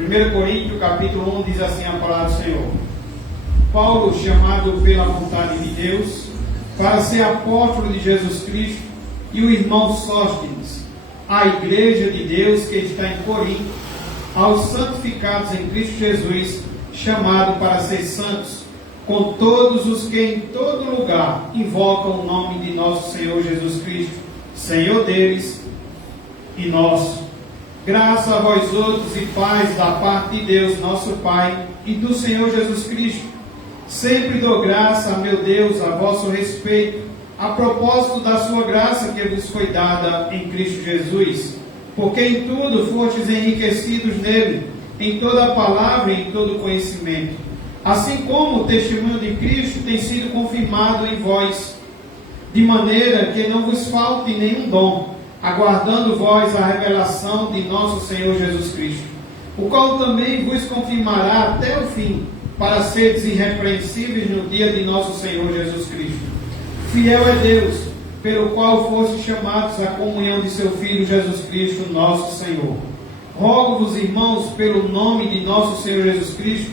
1 Coríntios capítulo 1 diz assim a palavra do Senhor: Paulo, chamado pela vontade de Deus, para ser apóstolo de Jesus Cristo, e o irmão Sóstenes, a igreja de Deus que está em Corinto, aos santificados em Cristo Jesus, chamado para ser santos, com todos os que em todo lugar invocam o nome de nosso Senhor Jesus Cristo, Senhor deles e nosso. Graça a vós outros e paz da parte de Deus, nosso Pai, e do Senhor Jesus Cristo. Sempre dou graça a meu Deus a vosso respeito, a propósito da sua graça que vos foi dada em Cristo Jesus, porque em tudo fostes enriquecidos nele, em toda a palavra e em todo conhecimento, assim como o testemunho de Cristo tem sido confirmado em vós, de maneira que não vos falte nenhum dom, aguardando vós a revelação de nosso Senhor Jesus Cristo, o qual também vos confirmará até o fim, para seres irrepreensíveis no dia de nosso Senhor Jesus Cristo. Fiel é Deus, pelo qual fostes chamados à comunhão de seu Filho Jesus Cristo, nosso Senhor. Rogo-vos, irmãos, pelo nome de nosso Senhor Jesus Cristo,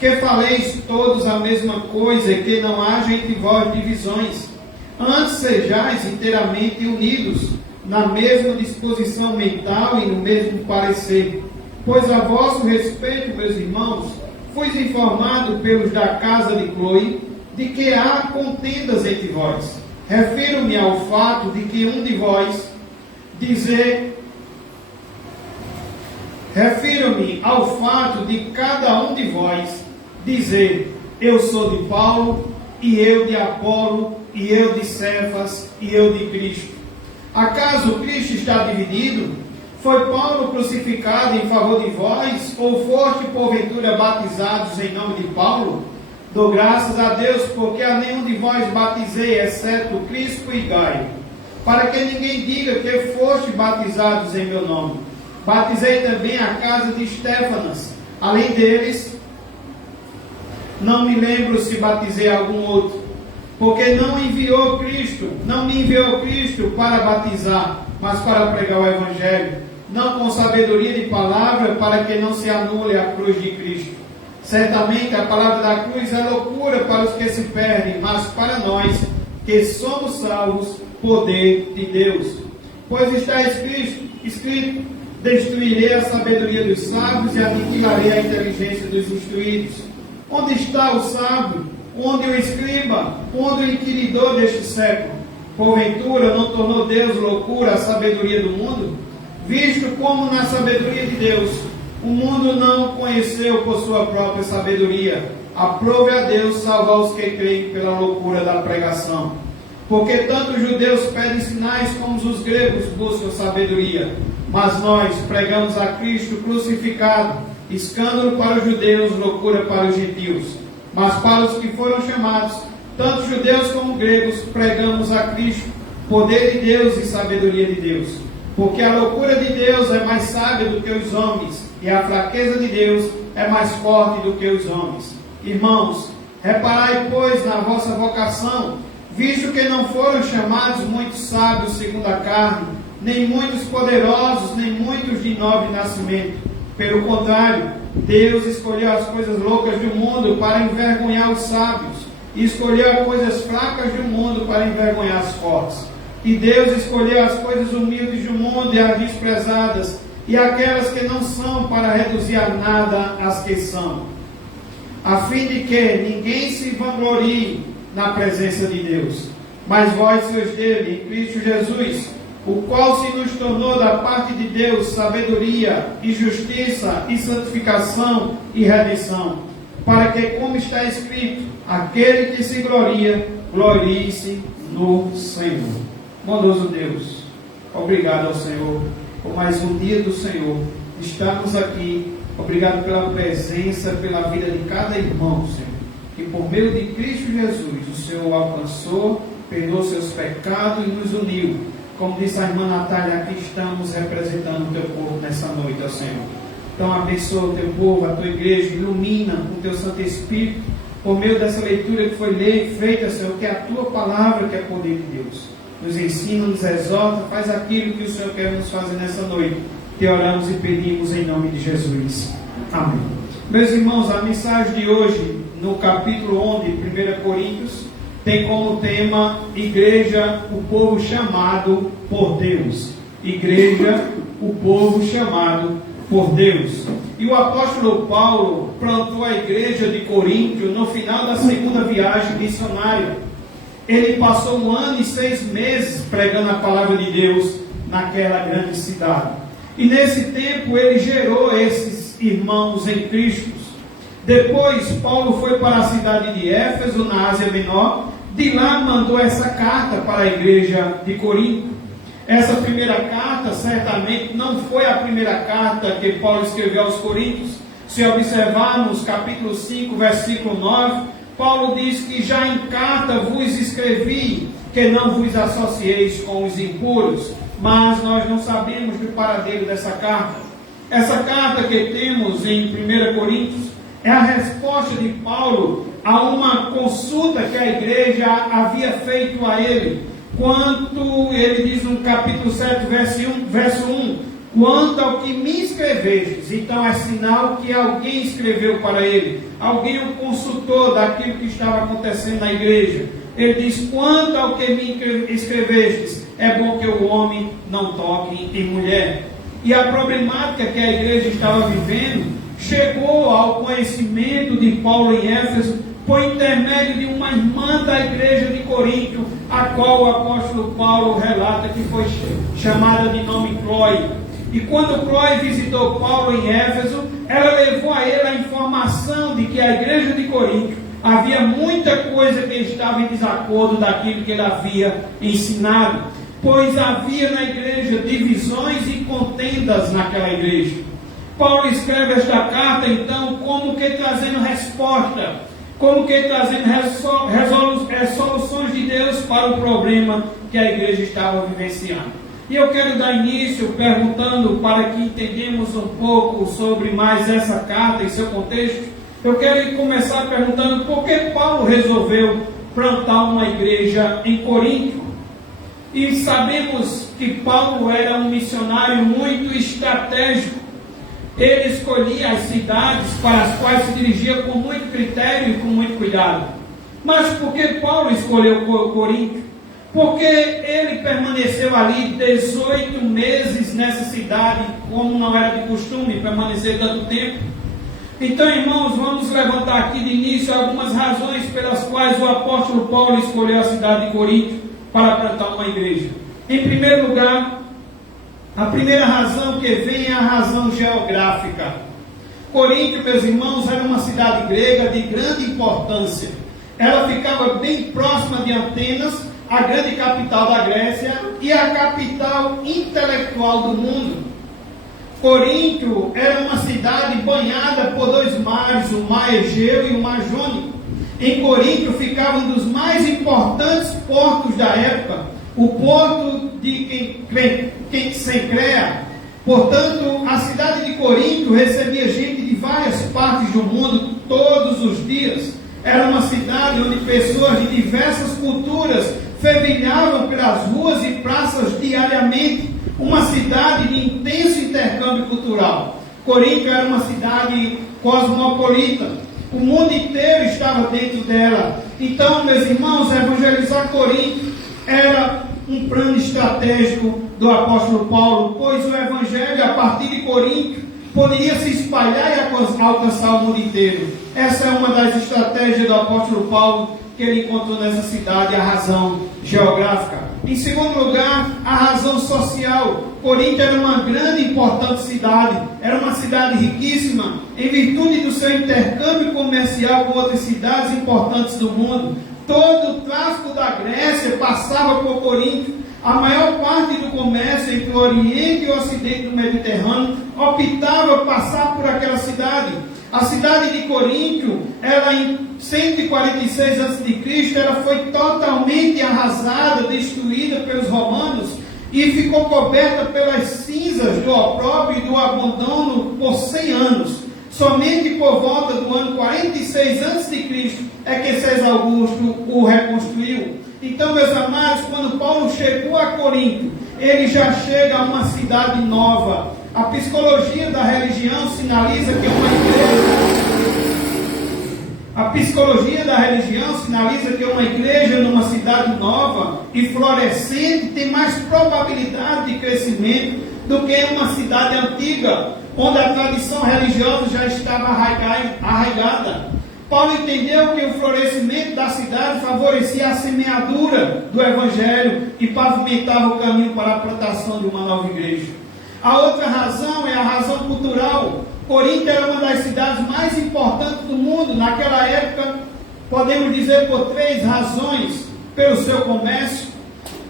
que faleis todos a mesma coisa e que não haja entre vós divisões. Antes sejais inteiramente unidos, na mesma disposição mental e no mesmo parecer. Pois a vosso respeito, meus irmãos, fui informado pelos da casa de Cloe, de que há contendas entre vós. Refiro-me ao fato de que um de vós Refiro-me ao fato de cada um de vós dizer: eu sou de Paulo, e eu de Apolo, e eu de Cefas, e eu de Cristo. Acaso Cristo está dividido? Foi Paulo crucificado em favor de vós, ou foste porventura batizados em nome de Paulo? Dou graças a Deus, porque a nenhum de vós batizei, exceto Crispo e Gaio, para que ninguém diga que foste batizados em meu nome. Batizei também a casa de Estéfanas. Além deles, não me lembro se batizei algum outro, porque não me enviou Cristo para batizar, mas para pregar o Evangelho, não com sabedoria de palavra, para que não se anule a cruz de Cristo. Certamente a palavra da cruz é loucura para os que se perdem, mas para nós que somos salvos, poder de Deus. Pois está escrito: destruirei a sabedoria dos sábios e aniquilarei a inteligência dos instruídos. Onde está o sábio? Onde o escriba? Onde o inquiridor deste século? Porventura não tornou Deus loucura a sabedoria do mundo? Visto como na sabedoria de Deus o mundo não conheceu por sua própria sabedoria, aprove a Deus salvar os que creem pela loucura da pregação. Porque tanto os judeus pedem sinais como os gregos buscam sabedoria. Mas nós pregamos a Cristo crucificado, escândalo para os judeus, loucura para os gentios. Mas para os que foram chamados, tanto judeus como gregos, pregamos a Cristo, poder de Deus e sabedoria de Deus. Porque a loucura de Deus é mais sábia do que os homens, e a fraqueza de Deus é mais forte do que os homens. Irmãos, reparai, pois, na vossa vocação, visto que não foram chamados muitos sábios segundo a carne, nem muitos poderosos, nem muitos de nobre nascimento. Pelo contrário, Deus escolheu as coisas loucas do mundo para envergonhar os sábios, e escolheu as coisas fracas do mundo para envergonhar as fortes. E Deus escolheu as coisas humildes do mundo e as desprezadas, e aquelas que não são, para reduzir a nada as que são, a fim de que ninguém se vanglorie na presença de Deus. Mas vós sois dele, em Cristo Jesus, o qual se nos tornou da parte de Deus sabedoria e justiça e santificação e redenção, para que, como está escrito, aquele que se gloria, glorie-se no Senhor. Bondoso Deus, obrigado ao Senhor por mais um dia do Senhor. Estamos aqui, obrigado pela presença, pela vida de cada irmão, Senhor, que por meio de Cristo Jesus o Senhor alcançou, perdoou seus pecados e nos uniu. Como disse a irmã Natália, aqui estamos representando o teu povo nessa noite, ó Senhor. Então abençoa o teu povo, a tua igreja, ilumina com o teu Santo Espírito, por meio dessa leitura que foi feita, Senhor, que é a tua palavra, que é poder de Deus. Nos ensina, nos exorta, faz aquilo que o Senhor quer nos fazer nessa noite. Te oramos e pedimos em nome de Jesus. Amém. Meus irmãos, a mensagem de hoje, no capítulo 11 de 1 Coríntios, tem como tema Igreja, o povo chamado por Deus. Igreja, o povo chamado por Deus. E o apóstolo Paulo plantou a igreja de Corinto no final da segunda viagem missionária. Ele passou 1 ano e 6 meses pregando a palavra de Deus naquela grande cidade. E nesse tempo ele gerou esses irmãos em Cristo. Depois Paulo foi para a cidade de Éfeso, na Ásia Menor. De lá mandou essa carta para a igreja de Corinto. Essa primeira carta certamente não foi a primeira carta que Paulo escreveu aos Coríntios. Se observarmos capítulo 5, versículo 9, Paulo diz que já em carta vos escrevi que não vos associeis com os impuros, mas nós não sabemos do paradeiro dessa carta. Essa carta que temos em 1 Coríntios é a resposta de Paulo a uma consulta que a igreja havia feito a ele. Quanto, ele diz no capítulo 7, verso 1, quanto ao que me escrevestes, então é sinal que alguém escreveu para ele, alguém o consultou daquilo que estava acontecendo na igreja. Ele diz, quanto ao que me escrevestes, é bom que o homem não toque em mulher. E a problemática que a igreja estava vivendo chegou ao conhecimento de Paulo em Éfeso por intermédio de uma irmã da igreja de Corinto, a qual o apóstolo Paulo relata que foi chamada de nome Cloe. E quando Cloe visitou Paulo em Éfeso, ela levou a ele a informação de que a igreja de Corinto havia muita coisa que estava em desacordo daquilo que ele havia ensinado, pois havia na igreja divisões e contendas naquela igreja. Paulo escreve esta carta então como que trazendo resposta, como que trazendo soluções de Deus para o problema que a igreja estava vivenciando. E eu quero dar início perguntando, para que entendamos um pouco sobre mais essa carta e seu contexto, eu quero começar perguntando por que Paulo resolveu plantar uma igreja em Corinto. E sabemos que Paulo era um missionário muito estratégico. Ele escolhia as cidades para as quais se dirigia com muito critério e com muito cuidado. Mas por que Paulo escolheu Corinto? Porque ele permaneceu ali 18 meses nessa cidade, como não era de costume permanecer tanto tempo. Então, irmãos, vamos levantar aqui de início algumas razões pelas quais o apóstolo Paulo escolheu a cidade de Corinto para plantar uma igreja. Em primeiro lugar, a primeira razão que vem é a razão geográfica. Corinto, meus irmãos, era uma cidade grega de grande importância. Ela ficava bem próxima de Atenas, a grande capital da Grécia e a capital intelectual do mundo. Corinto era uma cidade banhada por 2 mares, o mar Egeu e o mar Jônico. Em Corinto ficava um dos mais importantes portos da época, o porto de Quenquecéria. Portanto, a cidade de Corinto recebia gente de várias partes do mundo todos os dias. Era uma cidade onde pessoas de diversas culturas fervilhavam pelas ruas e praças diariamente. Uma cidade de intenso intercâmbio cultural. Corinto era uma cidade cosmopolita. O mundo inteiro estava dentro dela. Então, meus irmãos, evangelizar Corinto era um plano estratégico do apóstolo Paulo, pois o evangelho, a partir de Corinto, poderia se espalhar e alcançar o mundo inteiro. Essa é uma das estratégias do apóstolo Paulo, que ele encontrou nessa cidade, a razão geográfica. Em segundo lugar, a razão social. Corinto era uma grande e importante cidade, era uma cidade riquíssima, em virtude do seu intercâmbio comercial com outras cidades importantes do mundo. Todo o tráfico da Grécia passava por Corinto. A maior parte do comércio entre o Oriente e o Ocidente do Mediterrâneo optava passar por aquela cidade. A cidade de Corinto, ela em 146 a.C., ela foi totalmente arrasada, destruída pelos romanos e ficou coberta pelas cinzas do opróbrio e do abandono por 100 anos. Somente por volta do ano 46 a.C. é que César Augusto o reconstruiu. Então, meus amados, quando Paulo chegou a Corinto, ele já chega a uma cidade nova. A psicologia da religião sinaliza que uma igreja numa cidade nova e florescente tem mais probabilidade de crescimento do que em uma cidade antiga, onde a tradição religiosa já estava arraigada. Paulo entendeu que o florescimento da cidade favorecia a semeadura do Evangelho e pavimentava o caminho para a plantação de uma nova igreja. A outra razão é a razão cultural. Corinto era uma das cidades mais importantes do mundo naquela época, podemos dizer por 3 razões: pelo seu comércio.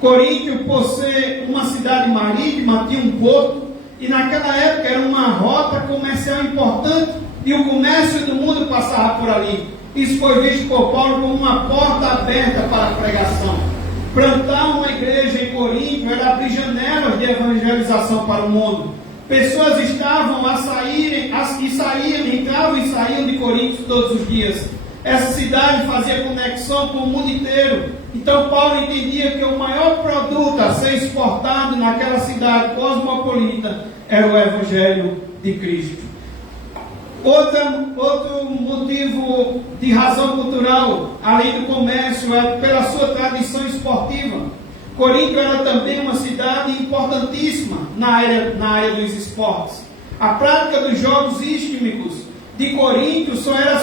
Corinto, por ser uma cidade marítima, tinha um porto, e naquela época era uma rota comercial importante, e o comércio do mundo passava por ali. Isso foi visto por Paulo como uma porta aberta para a pregação. Plantar uma igreja em Corinto era abrir janelas de evangelização para o mundo. Pessoas estavam entravam e saíam de Corinto todos os dias. Essa cidade fazia conexão com o mundo inteiro. Então Paulo entendia que o maior produto a ser exportado naquela cidade cosmopolita era o Evangelho de Cristo. Outro motivo de razão cultural, além do comércio, é pela sua tradição esportiva. Corinto era também uma cidade importantíssima na área dos esportes. A prática dos Jogos Istmicos de Corinto só era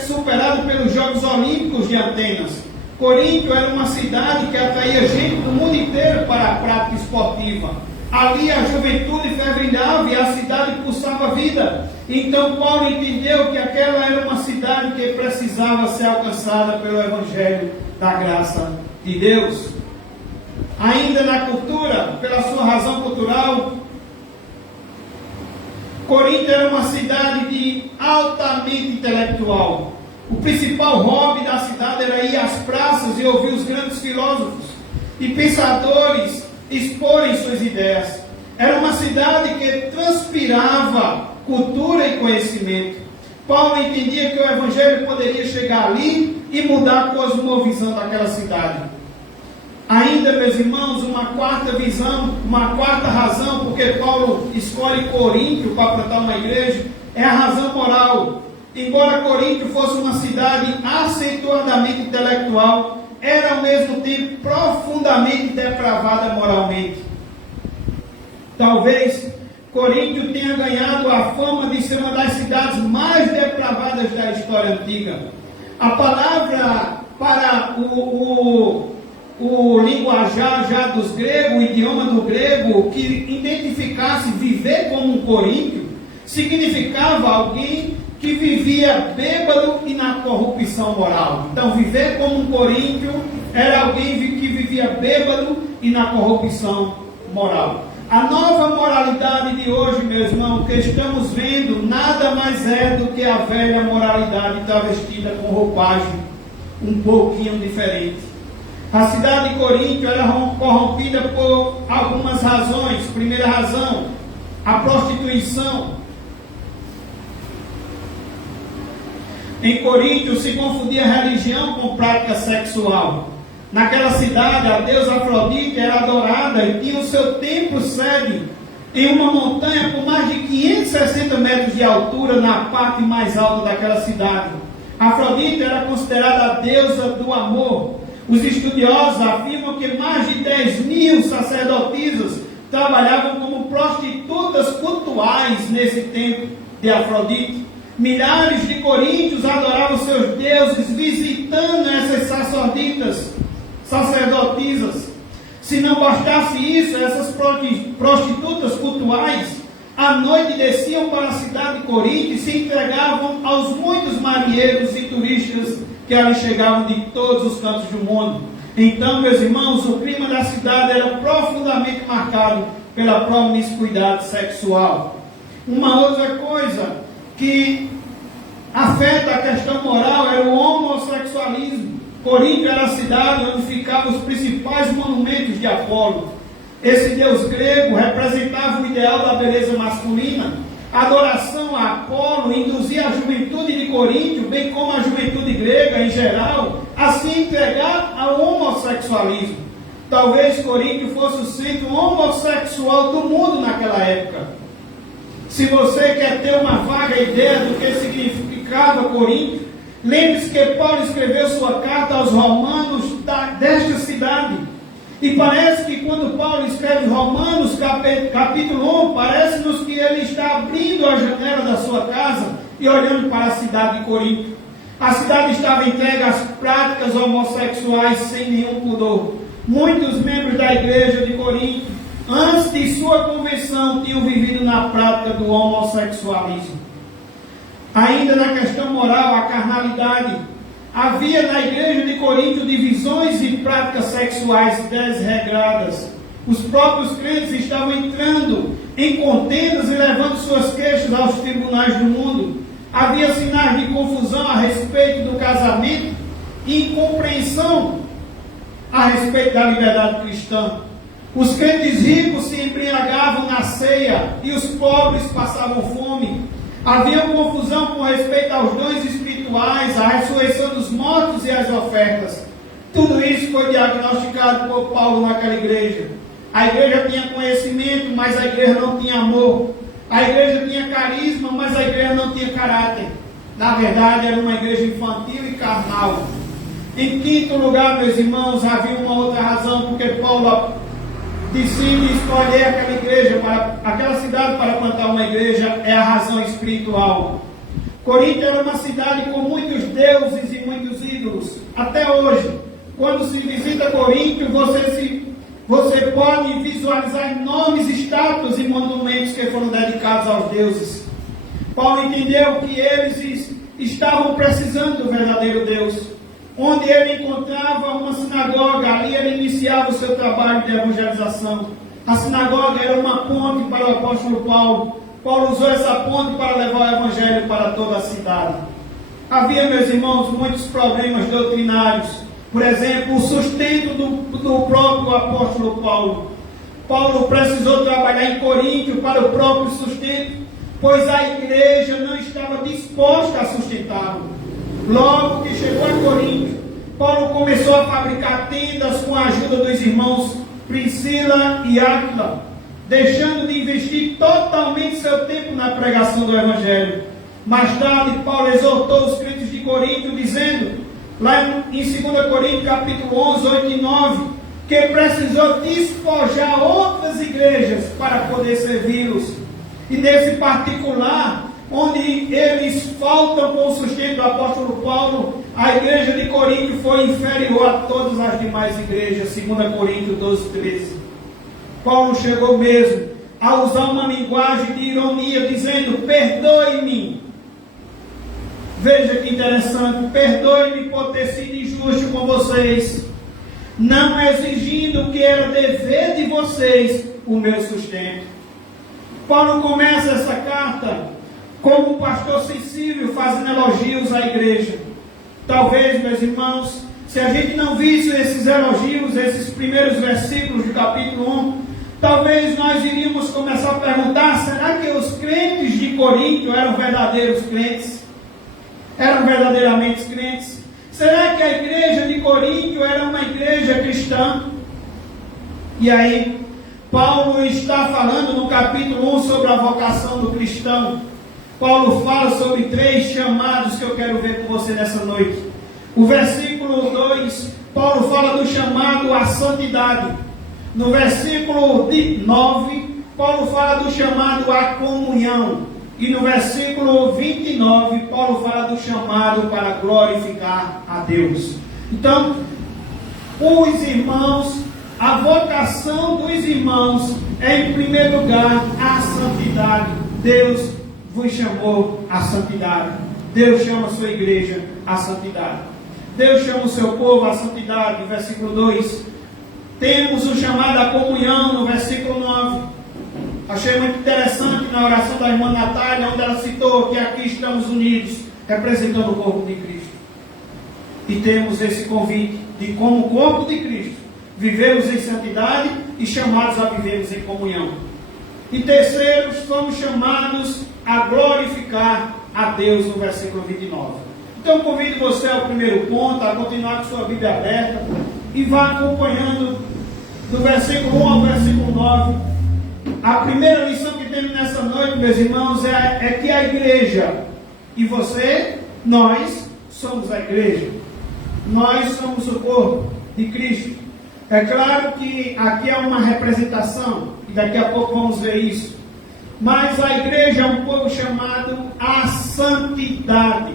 superada pelos Jogos Olímpicos de Atenas. Corinto era uma cidade que atraía gente do mundo inteiro para a prática esportiva. Ali a juventude fervilhava e a cidade pulsava vida. Então Paulo entendeu que aquela era uma cidade que precisava ser alcançada pelo Evangelho da graça de Deus. Ainda na cultura, pela sua razão cultural, Corinto era uma cidade altamente intelectual. O principal hobby da cidade era ir às praças e ouvir os grandes filósofos e pensadores exporem suas ideias. Era uma cidade que transpirava cultura e conhecimento. Paulo entendia que o Evangelho poderia chegar ali e mudar a cosmovisão daquela cidade. Ainda, meus irmãos, uma quarta razão porque Paulo escolhe Corinto para plantar uma igreja, é a razão moral. Embora Corinto fosse uma cidade acentuadamente intelectual, era ao mesmo tempo profundamente depravada moralmente. Talvez Corinto tenha ganhado a fama de ser uma das cidades mais depravadas da história antiga. A palavra para o linguajar já dos gregos, o idioma do grego, que identificasse viver como um coríntio, significava alguém que vivia bêbado e na corrupção moral. Então, viver como um coríntio era alguém que vivia bêbado e na corrupção moral. A nova moralidade de hoje, meus irmãos, que estamos vendo, nada mais é do que a velha moralidade travestida com roupagem um pouquinho diferente. A cidade de Corinto era corrompida por algumas razões. Primeira razão, a prostituição. Em Corinto se confundia religião com prática sexual. Naquela cidade, a deusa Afrodite era adorada e tinha o seu templo sede em uma montanha com mais de 560 metros de altura na parte mais alta daquela cidade. Afrodite era considerada a deusa do amor. Os estudiosos afirmam que mais de 10.000 sacerdotisas trabalhavam como prostitutas cultuais nesse templo de Afrodite. Milhares de coríntios adoravam seus deuses visitando essas sacerdotisas. Se não bastasse isso, essas prostitutas cultuais à noite desciam para a cidade de Corinto e se entregavam aos muitos marinheiros e turistas que ali chegavam de todos os cantos do mundo. Então, meus irmãos, o clima da cidade era profundamente marcado pela promiscuidade sexual. Uma outra coisa que afeta a questão moral era o homossexualismo. Corinto era a cidade onde ficavam os principais monumentos de Apolo. Esse deus grego representava o ideal da beleza masculina. A adoração a Apolo induzia a juventude de Corinto, bem como a juventude grega em geral, a se entregar ao homossexualismo. Talvez Corinto fosse o centro homossexual do mundo naquela época. Se você quer ter uma vaga ideia do que significava Corinto, lembre-se que Paulo escreveu sua carta aos romanos desta cidade. E parece que quando Paulo escreve Romanos capítulo 1, parece-nos que ele está abrindo a janela da sua casa e olhando para a cidade de Corinto. A cidade estava entregue às práticas homossexuais sem nenhum pudor. Muitos membros da igreja de Corinto, antes de sua conversão, tinham vivido na prática do homossexualismo. Ainda na questão moral, a carnalidade. Havia na igreja de Corinto divisões e práticas sexuais desregradas. Os próprios crentes estavam entrando em contendas e levando suas queixas aos tribunais do mundo. Havia sinais de confusão a respeito do casamento e incompreensão a respeito da liberdade cristã. Os crentes ricos se embriagavam na ceia e os pobres passavam fome. Havia confusão com respeito aos dons espirituais, à ressurreição dos mortos e às ofertas. Tudo isso foi diagnosticado por Paulo naquela igreja. A igreja tinha conhecimento, mas a igreja não tinha amor. A igreja tinha carisma, mas a igreja não tinha caráter. Na verdade, era uma igreja infantil e carnal. Em quinto lugar, meus irmãos, havia uma outra razão porque Paulo decide escolher aquela igreja, aquela cidade para plantar uma igreja, é a razão espiritual. Corinto era uma cidade com muitos deuses e muitos ídolos. Até hoje, quando se visita Corinto, você pode visualizar enormes estátuas e monumentos que foram dedicados aos deuses. Paulo entendeu que eles estavam precisando do verdadeiro Deus. Onde ele encontrava uma sinagoga, ali ele iniciava o seu trabalho de evangelização. A sinagoga era uma ponte para o apóstolo Paulo. Paulo usou essa ponte para levar o evangelho para toda a cidade. Havia, meus irmãos, muitos problemas doutrinários. Por exemplo, o sustento do próprio apóstolo Paulo. Paulo precisou trabalhar em Corinto para o próprio sustento, pois a igreja não estava disposta a sustentá-lo. Logo que chegou a Corinto, Paulo começou a fabricar tendas com a ajuda dos irmãos Priscila e Áquila, deixando de investir totalmente seu tempo na pregação do Evangelho. Mais tarde, Paulo exortou os crentes de Corinto, dizendo, lá em 2 Coríntios capítulo 11, 8 e 9, que precisou despojar outras igrejas para poder servi-los. E nesse particular, onde eles faltam com o sustento do apóstolo Paulo, a igreja de Corinto foi inferior a todas as demais igrejas, 2 Coríntios 12, 13. Paulo chegou mesmo a usar uma linguagem de ironia, dizendo, perdoe-me. Veja que interessante, perdoe-me por ter sido injusto com vocês, não exigindo que era dever de vocês o meu sustento. Paulo começa essa carta como um pastor sensível, fazendo elogios à igreja. Talvez, meus irmãos, se a gente não visse esses elogios, esses primeiros versículos do capítulo 1, talvez nós iríamos começar a perguntar, será que os crentes de Corinto eram verdadeiros crentes? Eram verdadeiramente crentes? Será que a igreja de Corinto era uma igreja cristã? E aí, Paulo está falando no capítulo 1 sobre a vocação do cristão. Paulo fala sobre 3 chamados que eu quero ver com você nessa noite. O versículo 2, Paulo fala do chamado à santidade. No versículo 9, Paulo fala do chamado à comunhão. E no versículo 29, Paulo fala do chamado para glorificar a Deus. Então, os irmãos, a vocação dos irmãos é, em primeiro lugar, a santidade. Deus vos chamou à santidade. Deus chama a sua igreja à santidade. Deus chama o seu povo à santidade. No versículo 2. Temos o chamado à comunhão, no versículo 9. Achei muito interessante na oração da irmã Natália, onde ela citou que aqui estamos unidos, representando o corpo de Cristo. E temos esse convite de, como corpo de Cristo, vivemos em santidade e chamados a vivermos em comunhão. E terceiro, somos chamados a glorificar a Deus, no versículo 29. Então convido você ao primeiro ponto, a continuar com sua Bíblia aberta e vá acompanhando do versículo 1 ao versículo 9. A primeira lição que entendemos nessa noite, meus irmãos, é que a igreja, e você, nós somos a igreja. Nós somos o corpo de Cristo. É claro que aqui é uma representação, e daqui a pouco vamos ver isso. Mas a igreja é um povo chamado à santidade.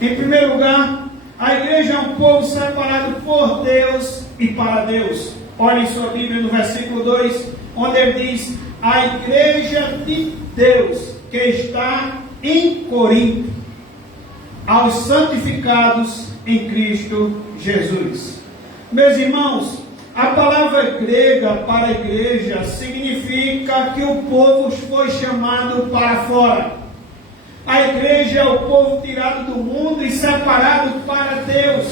Em primeiro lugar, a igreja é um povo separado por Deus e para Deus. Olhem sua Bíblia no versículo 2, onde ele diz: a igreja de Deus que está em Corinto, aos santificados em Cristo Jesus. Meus irmãos, a palavra grega para a igreja significa que o povo foi chamado para fora. A igreja é o povo tirado do mundo e separado para Deus,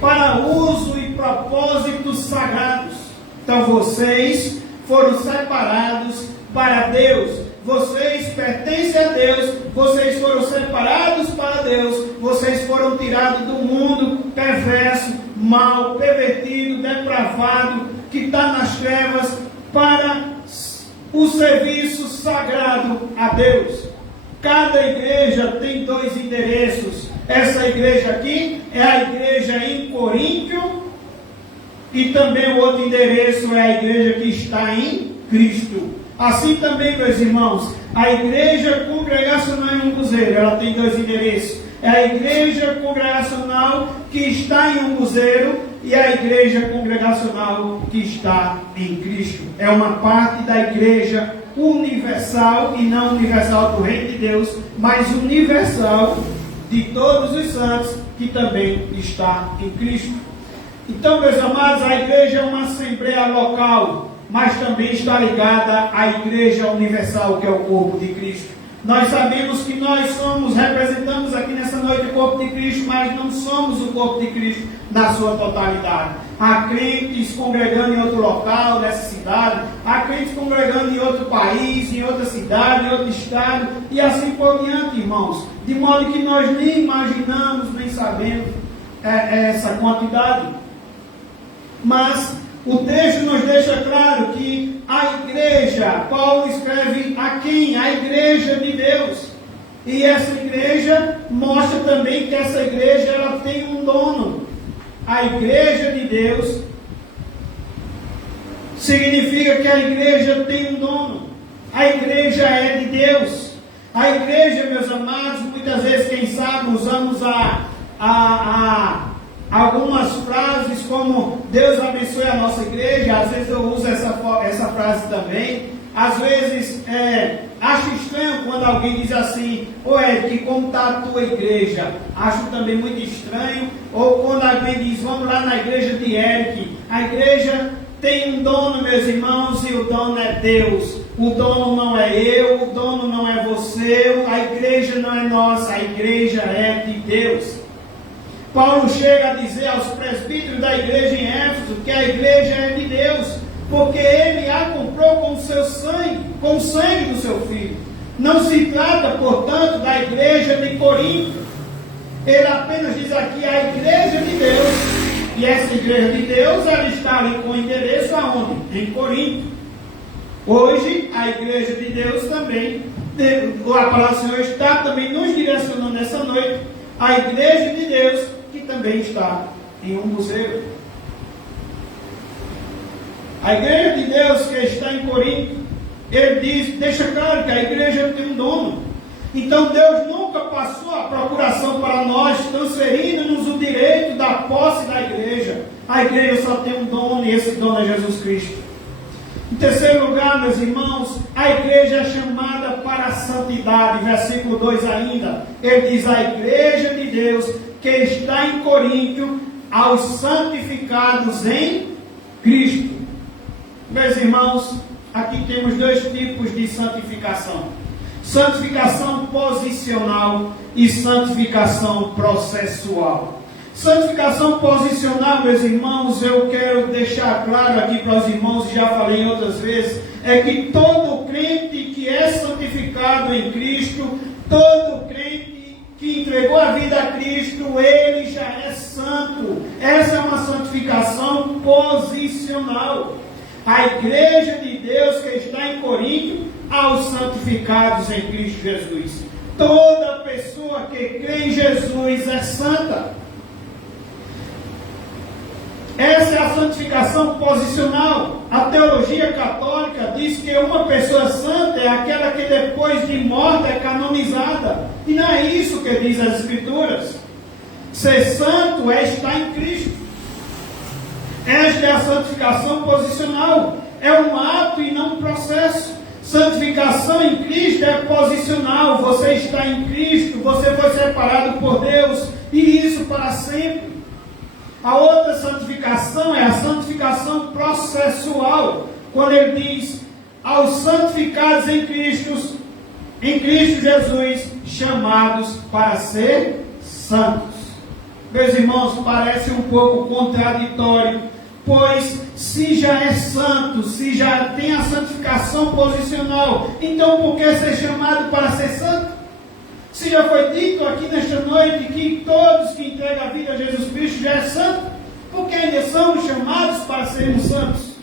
para uso e propósitos sagrados. Então vocês foram separados para Deus. Vocês pertencem a Deus, vocês foram separados para Deus, vocês foram tirados do mundo perverso, mau, pervertido, depravado, que está nas trevas, para o serviço sagrado a Deus. Cada igreja tem dois endereços. Essa igreja aqui é a igreja em Coríntio, e também o outro endereço é a igreja que está em Cristo. Assim também, meus irmãos, a igreja congregacional em Umbuzeiro, ela tem dois endereços. É a igreja congregacional que está em Umbuzeiro e a igreja congregacional que está em Cristo. É uma parte da igreja universal, e não universal do reino de Deus, mas universal de todos os santos, que também está em Cristo. Então, meus amados, a igreja é uma assembleia local, mas também está ligada à igreja universal, que é o corpo de Cristo. Nós sabemos que nós representamos aqui nessa noite o corpo de Cristo, mas não somos o corpo de Cristo na sua totalidade. Há crentes congregando em outro local, nessa cidade, há crentes congregando em outro país, em outra cidade, em outro estado, e assim por diante, irmãos. De modo que nós nem imaginamos, nem sabemos essa quantidade. Mas o texto nos deixa claro que a igreja, Paulo escreve a quem? A igreja de Deus. E essa igreja mostra também que essa igreja ela tem um dono. A igreja de Deus significa que a igreja tem um dono. A igreja é de Deus. A igreja, meus amados, muitas vezes, quem sabe, usamos algumas frases como Deus abençoe a nossa igreja. Às vezes eu uso essa frase também. Às vezes acho estranho quando alguém diz assim: ô Ed, como está a tua igreja? Acho também muito estranho. Ou quando alguém diz: vamos lá na igreja de Eric. A igreja tem um dono, meus irmãos, e o dono é Deus. O dono não é eu, o dono não é você, a igreja não é nossa, a igreja é de Deus. Paulo chega a dizer aos presbíteros da igreja em Éfeso que a igreja é de Deus, porque ele a comprou com o seu sangue, com o sangue do seu filho. Não se trata, portanto, da igreja de Corinto. Ele apenas diz aqui a igreja de Deus, e essa igreja de Deus, ela está ali com endereço aonde? Em Corinto. Hoje, a igreja de Deus também, a palavra do Senhor está também nos direcionando nessa noite, a igreja de Deus, que também está em Umbuzeiro. A igreja de Deus que está em Corinto, ele deixa claro que a igreja tem um dono. Então Deus nunca passou a procuração para nós, transferindo-nos o direito da posse da igreja. A igreja só tem um dono, e esse dono é Jesus Cristo. Em terceiro lugar, meus irmãos, a igreja é chamada para a santidade. Versículo 2 ainda, ele diz: a igreja de Deus que está em Coríntio, aos santificados em Cristo. Meus irmãos, aqui temos dois tipos de santificação: santificação posicional e santificação processual. Santificação posicional, meus irmãos, eu quero deixar claro aqui para os irmãos, e já falei em outras vezes, é que todo crente que é santificado em Cristo, todo crente que entregou a vida a Cristo, ele já é santo. Essa é uma santificação posicional. A igreja de Deus que está em Corinto santificados em Cristo Jesus. Toda pessoa que crê em Jesus é santa. Essa é a santificação posicional. A teologia católica diz que uma pessoa santa é aquela que depois de morta é canonizada. E não é isso que diz as Escrituras. Ser santo é estar em Cristo. Esta é a santificação posicional. É um ato e não um processo. Santificação em Cristo é posicional. Você está em Cristo, você foi separado por Deus, e isso para sempre. A outra santificação é a santificação processual, quando ele diz aos santificados em Cristo Jesus, chamados para ser santos. Meus irmãos, parece um pouco contraditório, pois se já é santo, se já tem a santificação posicional, então por que ser chamado para ser santo? Se já foi dito aqui nesta noite que todos que entregam a vida a Jesus Cristo já é santo, porque ainda somos chamados para sermos santos.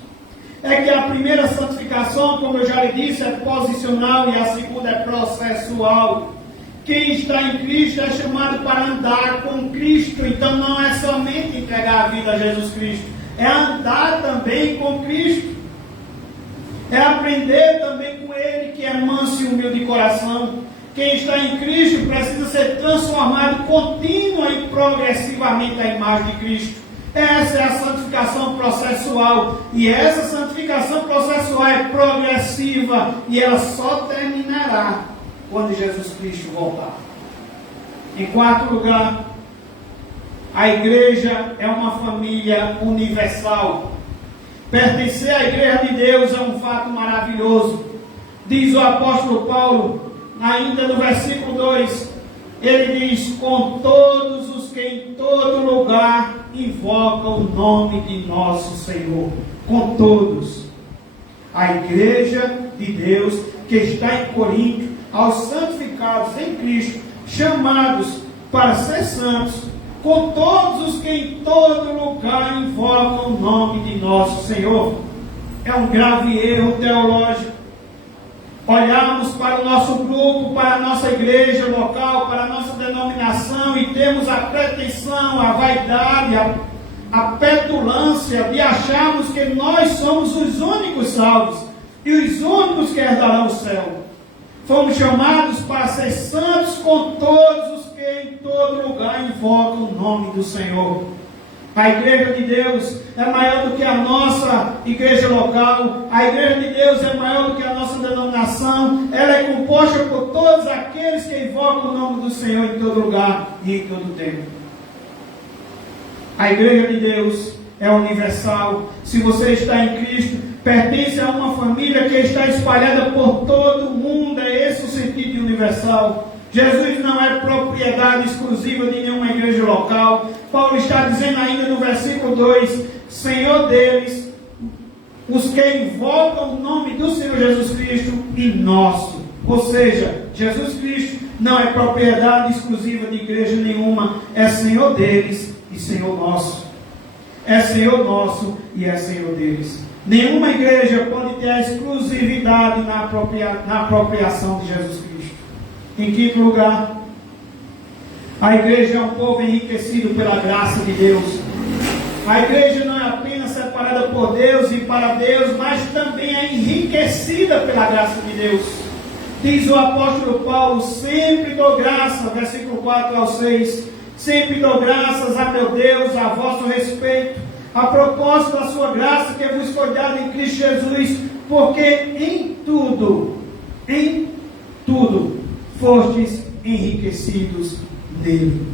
É que a primeira santificação, como eu já lhe disse, é posicional e a segunda é processual. Quem está em Cristo é chamado para andar com Cristo. Então não é somente entregar a vida a Jesus Cristo, é andar também com Cristo. É aprender também com Ele, que é manso e humilde de coração. Quem está em Cristo precisa ser transformado contínua e progressivamente à imagem de Cristo. Essa é a santificação processual. E essa santificação processual é progressiva. E ela só terminará quando Jesus Cristo voltar. Em quarto lugar, a igreja é uma família universal. Pertencer à igreja de Deus é um fato maravilhoso. Diz o apóstolo Paulo, ainda no versículo 2, ele diz: com todos os que em todo lugar invocam o nome de nosso Senhor. Com todos. A igreja de Deus que está em Corinto, aos santificados em Cristo, chamados para ser santos, com todos os que em todo lugar invocam o nome de nosso Senhor. É um grave erro teológico olharmos para o nosso grupo, para a nossa igreja local, para a nossa denominação e temos a pretensão, a vaidade, a petulância de acharmos que nós somos os únicos salvos e os únicos que herdarão o céu. Fomos chamados para ser santos com todos os que em todo lugar invocam o nome do Senhor. A igreja de Deus é maior do que a nossa igreja local. A igreja de Deus é maior do que a nossa denominação. Ela é composta por todos aqueles que invocam o nome do Senhor em todo lugar e em todo tempo. A igreja de Deus é universal. Se você está em Cristo, pertence a uma família que está espalhada por todo o mundo. É esse o sentido de universal. Jesus não é propriedade exclusiva de nenhuma igreja local. Paulo está dizendo ainda no versículo 2, Senhor deles, os que invocam o nome do Senhor Jesus Cristo e nosso. Ou seja, Jesus Cristo não é propriedade exclusiva de igreja nenhuma, é Senhor deles e Senhor nosso. É Senhor nosso e é Senhor deles. Nenhuma igreja pode ter a exclusividade na apropriação de Jesus Cristo. Em quinto lugar, a igreja é um povo enriquecido pela graça de Deus. A igreja não é apenas separada por Deus e para Deus, mas também é enriquecida pela graça de Deus. Diz o apóstolo Paulo: sempre dou graça, versículo 4 ao 6, sempre dou graças a meu Deus a vosso respeito, a propósito da sua graça que vos foi dada em Cristo Jesus, porque em tudo fostes enriquecidos nele.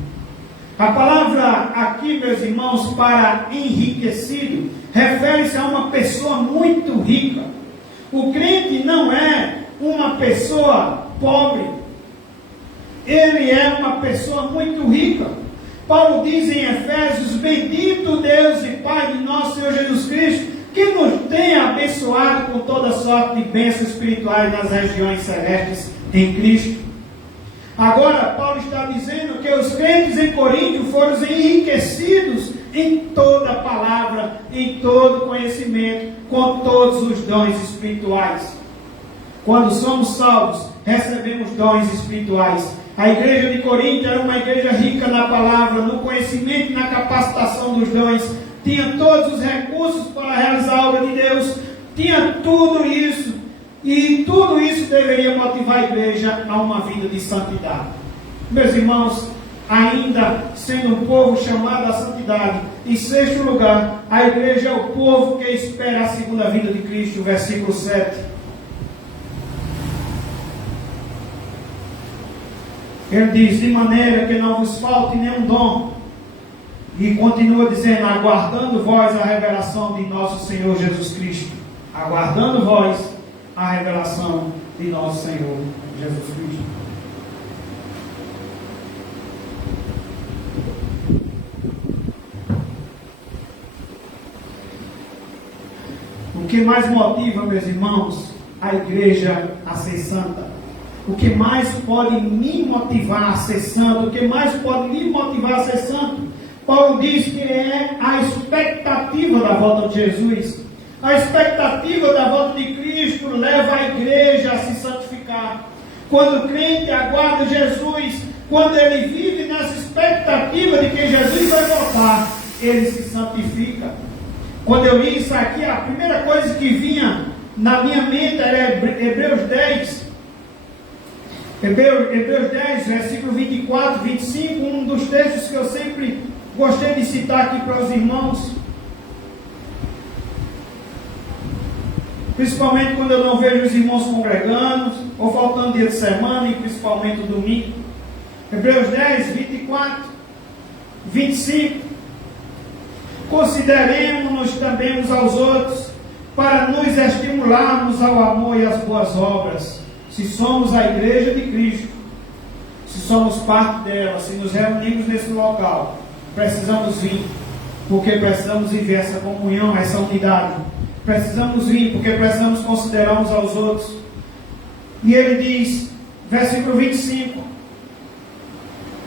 A palavra aqui, meus irmãos, para enriquecido, refere-se a uma pessoa muito rica. O crente não é uma pessoa pobre, ele é uma pessoa muito rica. Paulo diz em Efésios: bendito Deus e Pai de nosso Senhor Jesus Cristo, que nos tem abençoado com toda sorte de bênçãos espirituais nas regiões celestes em Cristo. Agora, Paulo está dizendo que os crentes em Corinto foram enriquecidos em toda a palavra, em todo conhecimento, com todos os dons espirituais. Quando somos salvos, recebemos dons espirituais. A igreja de Corinto era uma igreja rica na palavra, no conhecimento e na capacitação dos dons. Tinha todos os recursos para realizar a obra de Deus. Tinha tudo isso. E tudo isso deveria motivar a igreja a uma vida de santidade. Meus irmãos, ainda sendo um povo chamado à santidade, em sexto lugar, a igreja é o povo que espera a segunda vinda de Cristo, versículo 7. Ele diz: de maneira que não vos falte nenhum dom. E continua dizendo: aguardando vós a revelação de nosso Senhor Jesus Cristo. Aguardando vós a revelação de nosso Senhor Jesus Cristo. O que mais motiva, meus irmãos, a igreja a ser santa? O que mais pode me motivar a ser santo? O que mais pode me motivar a ser santo? Paulo diz que é a expectativa da volta de Jesus. A expectativa da volta de Cristo leva a igreja a se santificar. Quando o crente aguarda Jesus, quando ele vive nessa expectativa de que Jesus vai voltar, ele se santifica. Quando eu li isso aqui, a primeira coisa que vinha na minha mente era Hebreus 10. Hebreus 10, versículo 24, 25, um dos textos que eu sempre gostei de citar aqui para os irmãos. Principalmente quando eu não vejo os irmãos congregando, ou faltando dia de semana, e principalmente o domingo. Hebreus 10, 24, 25. Consideremos-nos também uns aos outros, para nos estimularmos ao amor e às boas obras. Se somos a igreja de Cristo, se somos parte dela, se nos reunimos nesse local, precisamos vir, porque precisamos viver essa comunhão, essa unidade. Precisamos vir, porque precisamos considerar uns aos outros. E ele diz, versículo 25,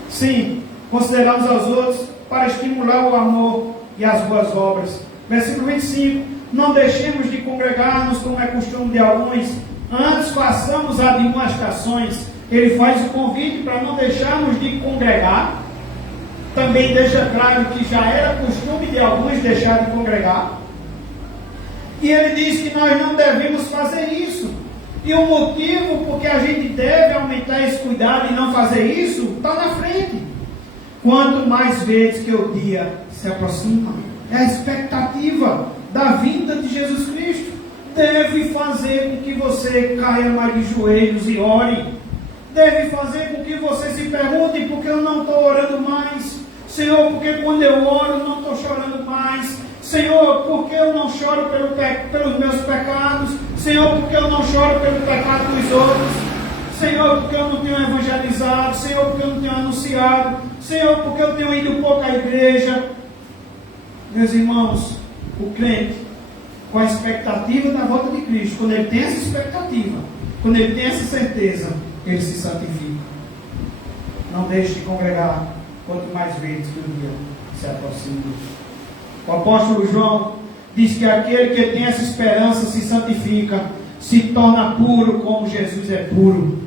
sim, considerar uns aos outros para estimular o amor e as boas obras. Versículo 25, não deixemos de congregar-nos como é costume de alguns, antes façamos admoestações. Ele faz o convite para não deixarmos de congregar. Também deixa claro que já era costume de alguns deixar de congregar. E ele diz que nós não devemos fazer isso. E o motivo porque a gente deve aumentar esse cuidado e não fazer isso, está na frente. Quanto mais vezes que o dia se aproxima, é a expectativa da vinda de Jesus Cristo. Deve fazer com que você caia mais de joelhos e ore. Deve fazer com que você se pergunte: por que eu não estou orando mais? Senhor, porque quando eu oro eu não estou chorando mais? Senhor, por que eu não choro pelos meus pecados? Senhor, por que eu não choro pelo pecado dos outros? Senhor, porque eu não tenho evangelizado? Senhor, porque eu não tenho anunciado? Senhor, porque eu tenho ido pouco à igreja? Meus irmãos, o crente, com a expectativa da volta de Cristo, quando ele tem essa expectativa, quando ele tem essa certeza, ele se santifica. Não deixe de congregar, quanto mais vezes que o dia se aproxima. O apóstolo João diz que aquele que tem essa esperança se santifica, se torna puro como Jesus é puro.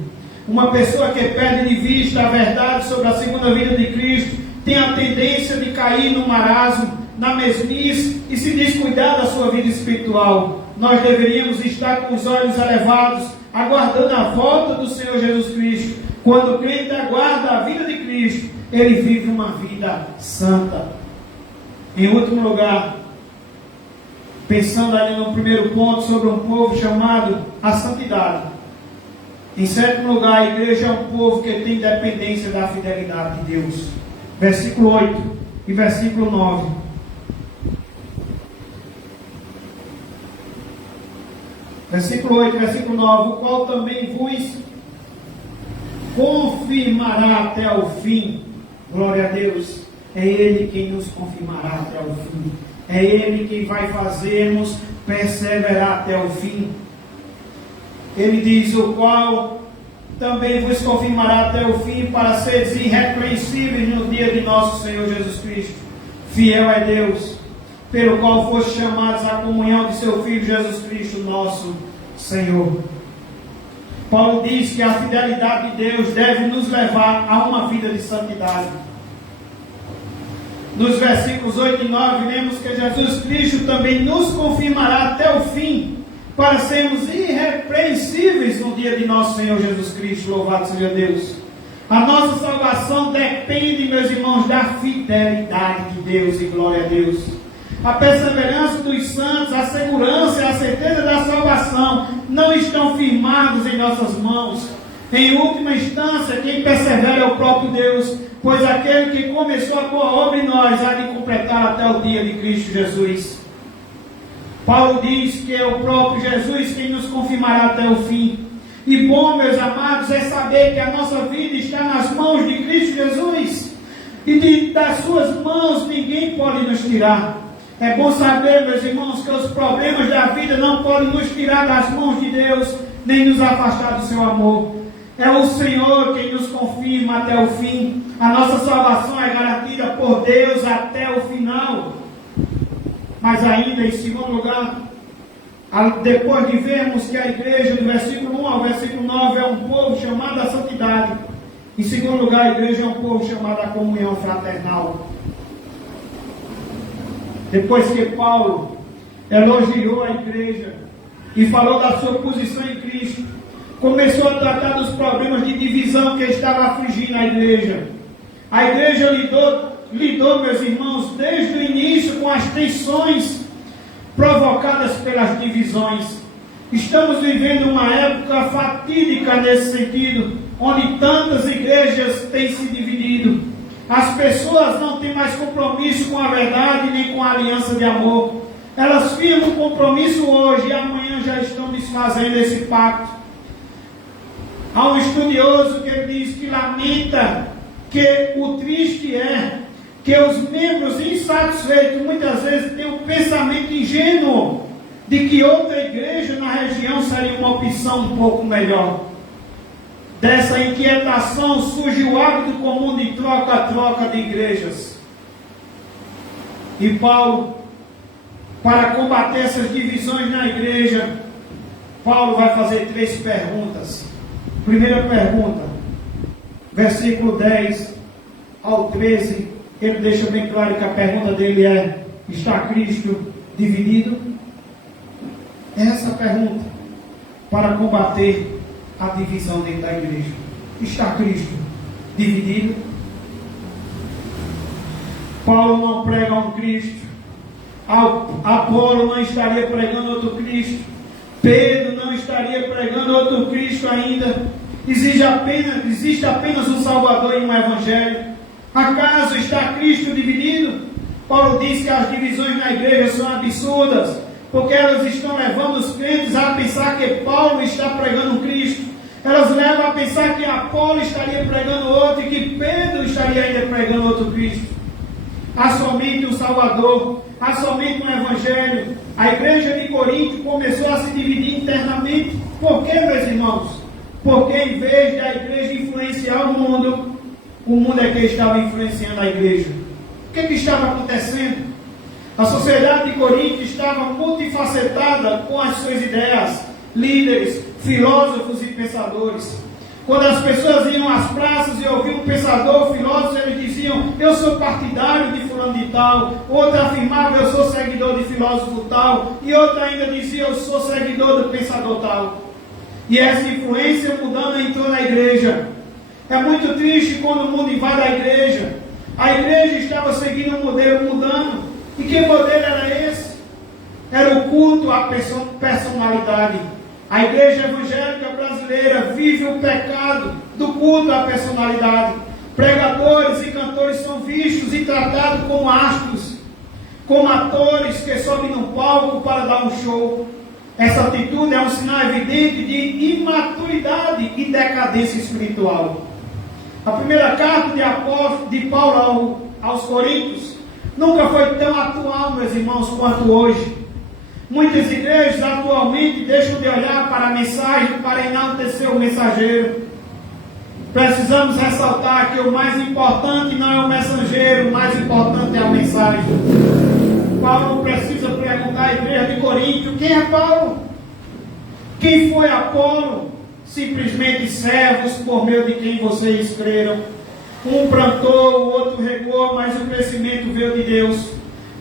Uma pessoa que perde de vista a verdade sobre a segunda vinda de Cristo tem a tendência de cair no marasmo, na mesmice e se descuidar da sua vida espiritual. Nós deveríamos estar com os olhos elevados, aguardando a volta do Senhor Jesus Cristo. Quando o crente aguarda a vida de Cristo, ele vive uma vida santa. Em último lugar, pensando ali no primeiro ponto sobre um povo chamado a santidade. Em sétimo lugar, a igreja é um povo que tem dependência da fidelidade de Deus. Versículo 8 e versículo 9. Versículo 8 e versículo 9. O qual também vos confirmará até o fim. Glória a Deus. É Ele quem nos confirmará até o fim. É Ele quem vai fazermos perseverar até o fim. Ele diz: o qual também vos confirmará até o fim, para seres irrepreensíveis no dia de nosso Senhor Jesus Cristo. Fiel é Deus, pelo qual foste chamados à comunhão de seu Filho Jesus Cristo, nosso Senhor. Paulo diz que a fidelidade de Deus deve nos levar a uma vida de santidade. Nos versículos 8 e 9, lemos que Jesus Cristo também nos confirmará até o fim, para sermos irrepreensíveis no dia de nosso Senhor Jesus Cristo. Louvado seja Deus. A nossa salvação depende, meus irmãos, da fidelidade de Deus, e glória a Deus. A perseverança dos santos, a segurança e a certeza da salvação não estão firmados em nossas mãos. Em última instância, quem persevera é o próprio Deus, pois aquele que começou a boa obra em nós há de completar até o dia de Cristo Jesus. Paulo diz que é o próprio Jesus quem nos confirmará até o fim. E bom, meus amados, é saber que a nossa vida está nas mãos de Cristo Jesus. E das suas mãos ninguém pode nos tirar. É bom saber, meus irmãos, que os problemas da vida não podem nos tirar das mãos de Deus, nem nos afastar do seu amor. É o Senhor quem nos confirma até o fim. A nossa salvação é garantida por Deus até o final. Mas ainda, em segundo lugar, depois de vermos que a igreja, do versículo 1 ao versículo 9, é um povo chamado à santidade, em segundo lugar, a igreja é um povo chamado à comunhão fraternal. Depois que Paulo elogiou a igreja e falou da sua posição em Cristo, começou a tratar dos problemas de divisão que estava afligindo a igreja. A igreja lidou, meus irmãos, desde o início com as tensões provocadas pelas divisões. Estamos vivendo uma época fatídica nesse sentido, onde tantas igrejas têm se dividido. As pessoas não têm mais compromisso com a verdade nem com a aliança de amor. Elas firmam um compromisso hoje e amanhã já estão desfazendo esse pacto. Há um estudioso que diz que lamenta que o triste é que os membros insatisfeitos muitas vezes têm um pensamento ingênuo de que outra igreja na região seria uma opção um pouco melhor. Dessa inquietação surge o hábito comum de troca-troca de igrejas. E Paulo, para combater essas divisões na igreja, Paulo vai fazer 3 perguntas. Primeira pergunta, versículo 10 ao 13, ele deixa bem claro que a pergunta dele é: está Cristo dividido? Essa é a pergunta para combater a divisão dentro da igreja. Está Cristo dividido? Paulo não prega um Cristo, Apolo não estaria pregando outro Cristo, Pedro não estaria pregando outro Cristo ainda. Existe apenas um Salvador e um Evangelho. Acaso está Cristo dividido? Paulo diz que as divisões na igreja são absurdas, porque elas estão levando os crentes a pensar que Paulo está pregando Cristo. Elas levam a pensar que Apolo estaria pregando outro e que Pedro estaria ainda pregando outro Cristo. Há somente um Salvador, há somente um Evangelho. A igreja de Corinto começou a se dividir internamente. Por quê, meus irmãos? Porque em vez da igreja influenciar o mundo é que estava influenciando a igreja. O que estava acontecendo? A sociedade de Corinto estava multifacetada com as suas ideias, líderes, filósofos e pensadores. Quando as pessoas iam às praças e ouviam um pensador, filósofo, eles diziam: eu sou partidário de fulano de tal. Outra afirmava: eu sou seguidor de filósofo tal. E outra ainda dizia: eu sou seguidor do pensador tal. E essa influência mudando entrou na igreja. É muito triste quando o mundo invade a igreja. A igreja estava seguindo um modelo mudando. E que modelo era esse? Era o culto à personalidade. A igreja evangélica brasileira vive o pecado do culto à personalidade. Pregadores e cantores são vistos e tratados como astros, como atores que sobem no palco para dar um show. Essa atitude é um sinal evidente de imaturidade e decadência espiritual. A primeira carta de Paulo aos Coríntios nunca foi tão atual, meus irmãos, quanto hoje. Muitas igrejas atualmente deixam de olhar para a mensagem para enaltecer o mensageiro. Precisamos ressaltar que o mais importante não é o mensageiro, o mais importante é a mensagem. Paulo precisa perguntar à igreja de Corinto: quem é Paulo? Quem foi Apolo? simplesmente servos por meio de quem vocês creram. Um plantou, o outro regou, mas o crescimento veio de Deus.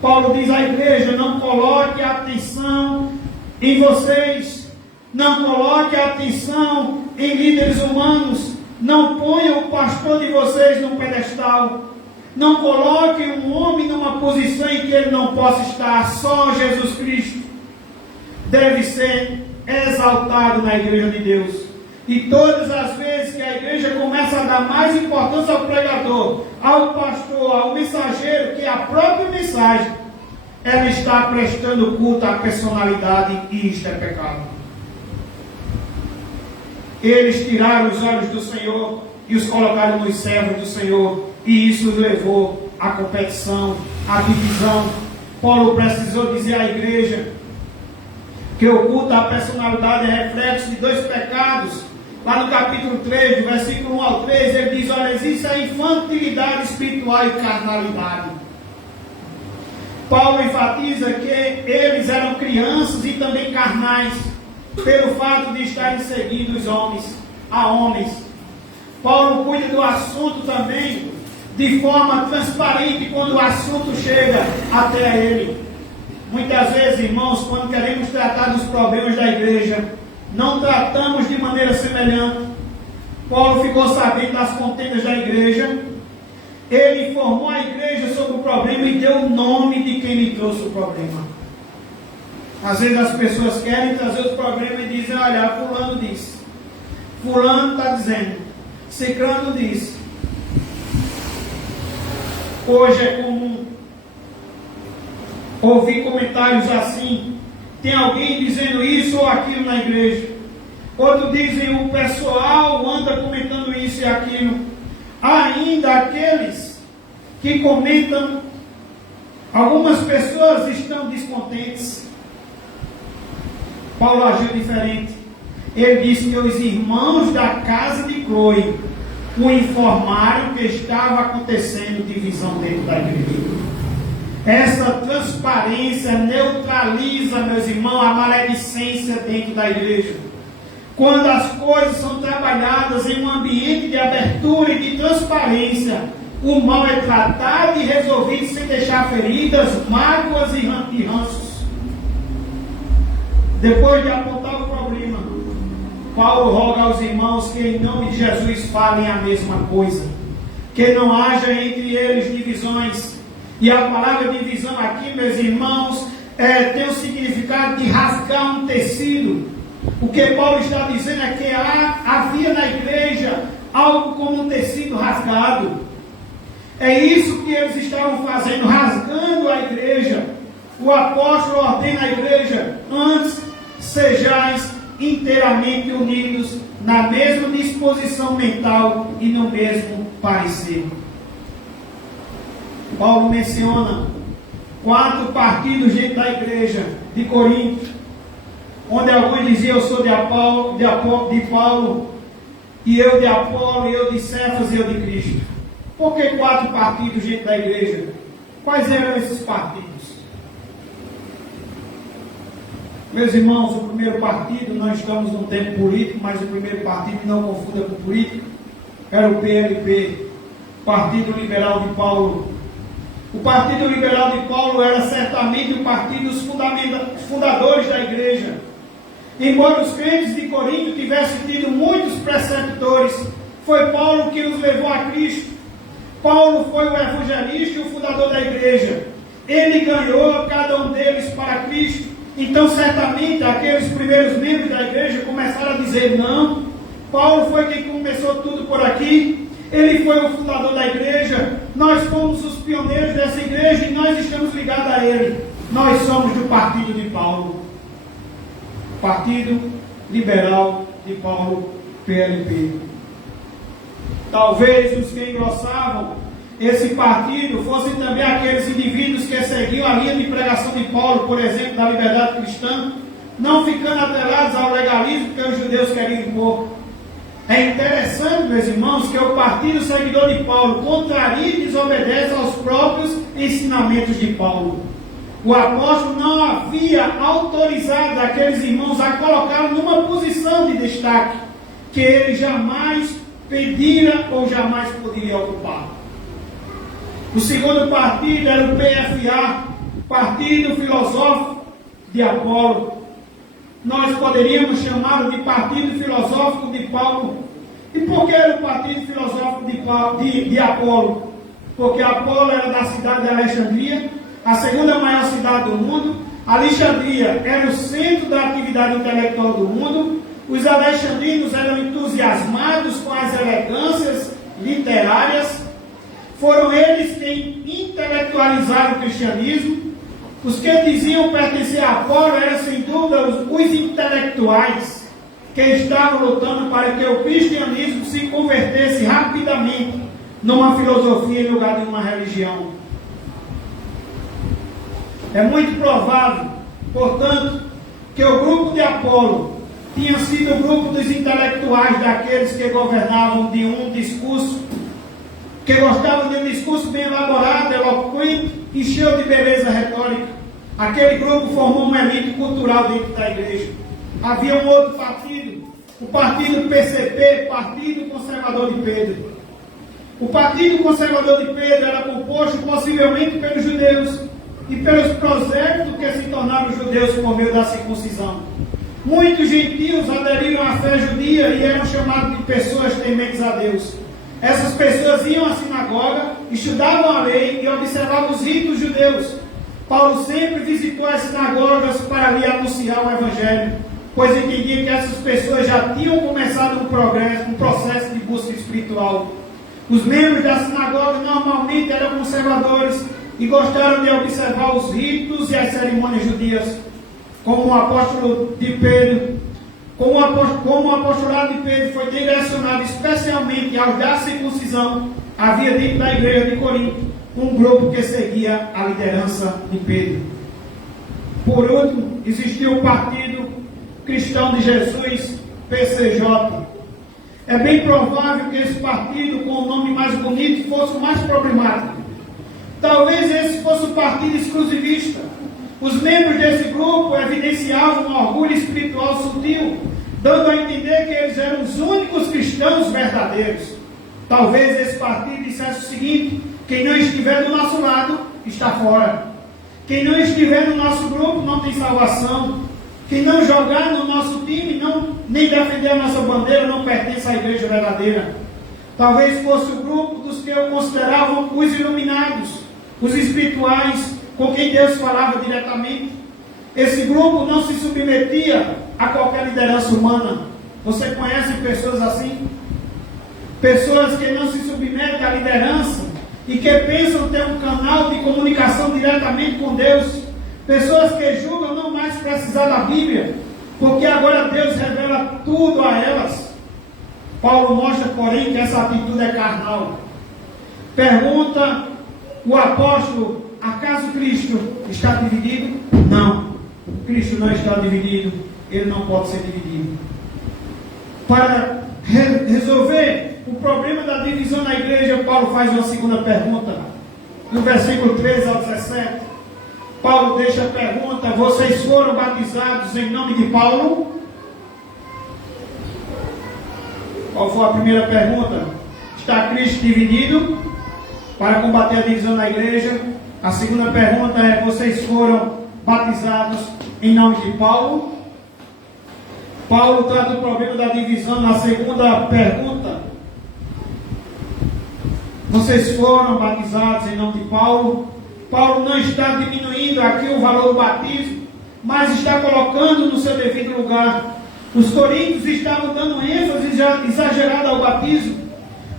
Paulo diz à igreja: não coloque atenção em vocês, não coloque atenção em líderes humanos, não ponha o pastor de vocês num pedestal, não coloque um homem numa posição em que ele não possa estar. Só Jesus Cristo deve ser exaltado na igreja de Deus. E todas as vezes que a igreja começa a dar mais importância ao pregador, ao pastor, ao mensageiro, que a própria mensagem, ela está prestando culto à personalidade, e isto é pecado. Eles tiraram os olhos do Senhor e os colocaram nos servos do Senhor, e isso levou à competição, à divisão. Paulo precisou dizer à igreja que o culto à personalidade é reflexo de dois pecados. Lá no capítulo 3, do versículo 1 ao 3, ele diz: olha, existe a infantilidade espiritual e carnalidade. Paulo enfatiza que eles eram crianças e também carnais, pelo fato de estarem seguindo os homens, a homens. Paulo cuida do assunto também de forma transparente quando o assunto chega até ele. Muitas vezes, irmãos, quando queremos tratar dos problemas da igreja, não tratamos de maneira semelhante. Paulo ficou sabendo das contendas da igreja, ele informou a igreja sobre o problema e deu o nome de quem lhe trouxe o problema. Às vezes as pessoas querem trazer os problemas e dizem: olha, fulano disse, fulano está dizendo, ciclano disse. Hoje é comum ouvir comentários assim: tem alguém dizendo isso ou aquilo na igreja. Outros dizem: o pessoal anda comentando isso e aquilo. Há ainda aqueles que comentam: algumas pessoas estão descontentes. Paulo agiu diferente. Ele disse que os irmãos da casa de Cloe o informaram que estava acontecendo divisão dentro da igreja. Essa transparência neutraliza, meus irmãos, a maledicência dentro da igreja. Quando as coisas são trabalhadas em um ambiente de abertura e de transparência, o mal é tratado e resolvido sem deixar feridas, mágoas e ranços. Depois de apontar o problema, Paulo roga aos irmãos que em nome de Jesus falem a mesma coisa, que não haja entre eles divisões. E a palavra divisão aqui, meus irmãos, tem o significado de rasgar um tecido. O que Paulo está dizendo é que havia na igreja algo como um tecido rasgado. É isso que eles estavam fazendo, rasgando a igreja. O apóstolo ordena à igreja: antes sejais inteiramente unidos na mesma disposição mental e no mesmo parecer. Paulo menciona 4 partidos dentro da igreja de Corinto, onde alguns diziam: eu sou de Paulo, e eu de Apolo, e eu de Cefas, e eu de Cristo. Por que 4 partidos dentro da igreja? Quais eram esses partidos? Meus irmãos, o primeiro partido, nós estamos num tempo político, mas o primeiro partido, não confunda com político, era o PLP, Partido Liberal de Paulo. O Partido Liberal de Paulo era certamente o partido dos fundadores da igreja. Embora os crentes de Corinto tivessem tido muitos preceptores, foi Paulo que os levou a Cristo. Paulo foi o evangelista e o fundador da igreja. Ele ganhou cada um deles para Cristo. Então, certamente, aqueles primeiros membros da igreja começaram a dizer: não, Paulo foi quem começou tudo por aqui, ele foi o fundador da igreja, nós fomos os pioneiros dessa igreja e nós estamos ligados a ele. Nós somos do partido de Paulo, Partido Liberal de Paulo, PLP. Talvez os que engrossavam esse partido fossem também aqueles indivíduos que seguiam a linha de pregação de Paulo, por exemplo, da liberdade cristã, não ficando atrelados ao legalismo que os judeus queriam impor. É interessante, meus irmãos, que o partido seguidor de Paulo contraria e desobedece aos próprios ensinamentos de Paulo. O apóstolo não havia autorizado aqueles irmãos a colocá-lo numa posição de destaque. que ele jamais pedira ou jamais poderia ocupar. O segundo partido era o PFA, Partido Filosófico de Apolo. Nós poderíamos chamá-lo de Partido Filosófico de Paulo. E por que era o Partido Filosófico de Apolo? Porque Apolo era da cidade de Alexandria, a segunda maior cidade do mundo. Alexandria era o centro da atividade intelectual do mundo. Os alexandrinos eram entusiasmados com as elegâncias literárias. Foram eles quem intelectualizaram o cristianismo. Os que diziam pertencer a Apolo eram, sem dúvida, os intelectuais que estavam lutando para que o cristianismo se convertesse rapidamente numa filosofia em lugar de uma religião. É muito provável, portanto, que o grupo de Apolo tinha sido o grupo dos intelectuais, daqueles que governavam de um discurso, que gostavam de um discurso bem elaborado, eloquente e cheio de beleza retórica. Aquele grupo formou uma elite cultural dentro da igreja. Havia um outro partido, o partido PCP, Partido Conservador de Pedro. O Partido Conservador de Pedro era composto possivelmente pelos judeus e pelos prosélitos que se tornaram judeus por meio da circuncisão. Muitos gentios aderiram à fé judia e eram chamados de pessoas tementes a Deus. Essas pessoas iam à sinagoga, estudavam a lei e observavam os ritos judeus. Paulo sempre visitou as sinagogas para lhe anunciar o Evangelho, pois entendia que essas pessoas já tinham começado um processo de busca espiritual. Os membros da sinagoga normalmente eram conservadores e gostaram de observar os ritos e as cerimônias judias. Como o apóstolo de Pedro, como o apostolado de Pedro foi direcionado especialmente aos da circuncisão, havia dentro da igreja de Corinto um grupo que seguia a liderança de Pedro. Por último, existiu o Partido Cristão de Jesus, PCJ. É bem provável que esse partido, com o nome mais bonito, fosse o mais problemático. Talvez esse fosse o partido exclusivista. Os membros desse grupo evidenciavam um orgulho espiritual sutil, dando a entender que eles eram os únicos cristãos verdadeiros. Talvez esse partido dissesse o seguinte: quem não estiver do nosso lado, está fora. Quem não estiver no nosso grupo, não tem salvação. Quem não jogar no nosso time, nem defender a nossa bandeira, não pertence à igreja verdadeira. Talvez fosse o grupo dos que eu consideravam os iluminados, os espirituais, com quem Deus falava diretamente. Esse grupo não se submetia a qualquer liderança humana. Você conhece pessoas assim? Pessoas que não se submetem à liderança e que pensam ter um canal de comunicação diretamente com Deus. Pessoas que julgam não mais precisar da Bíblia, porque agora Deus revela tudo a elas. Paulo mostra, porém, que essa atitude é carnal. Pergunta o apóstolo: acaso Cristo está dividido? Não, Cristo não está dividido, ele não pode ser dividido. Para resolver o problema da divisão na igreja, Paulo faz uma segunda pergunta. No versículo 13 ao 17, Paulo deixa a pergunta: vocês foram batizados em nome de Paulo? Qual foi a primeira pergunta? Está Cristo dividido? Para combater a divisão na igreja. A segunda pergunta é: vocês foram batizados em nome de Paulo? Paulo trata o problema da divisão na segunda pergunta. Vocês foram batizados em nome de Paulo? Paulo não está diminuindo aqui o valor do batismo, mas está colocando no seu devido lugar. Os coríntios estavam dando ênfase exagerada ao batismo.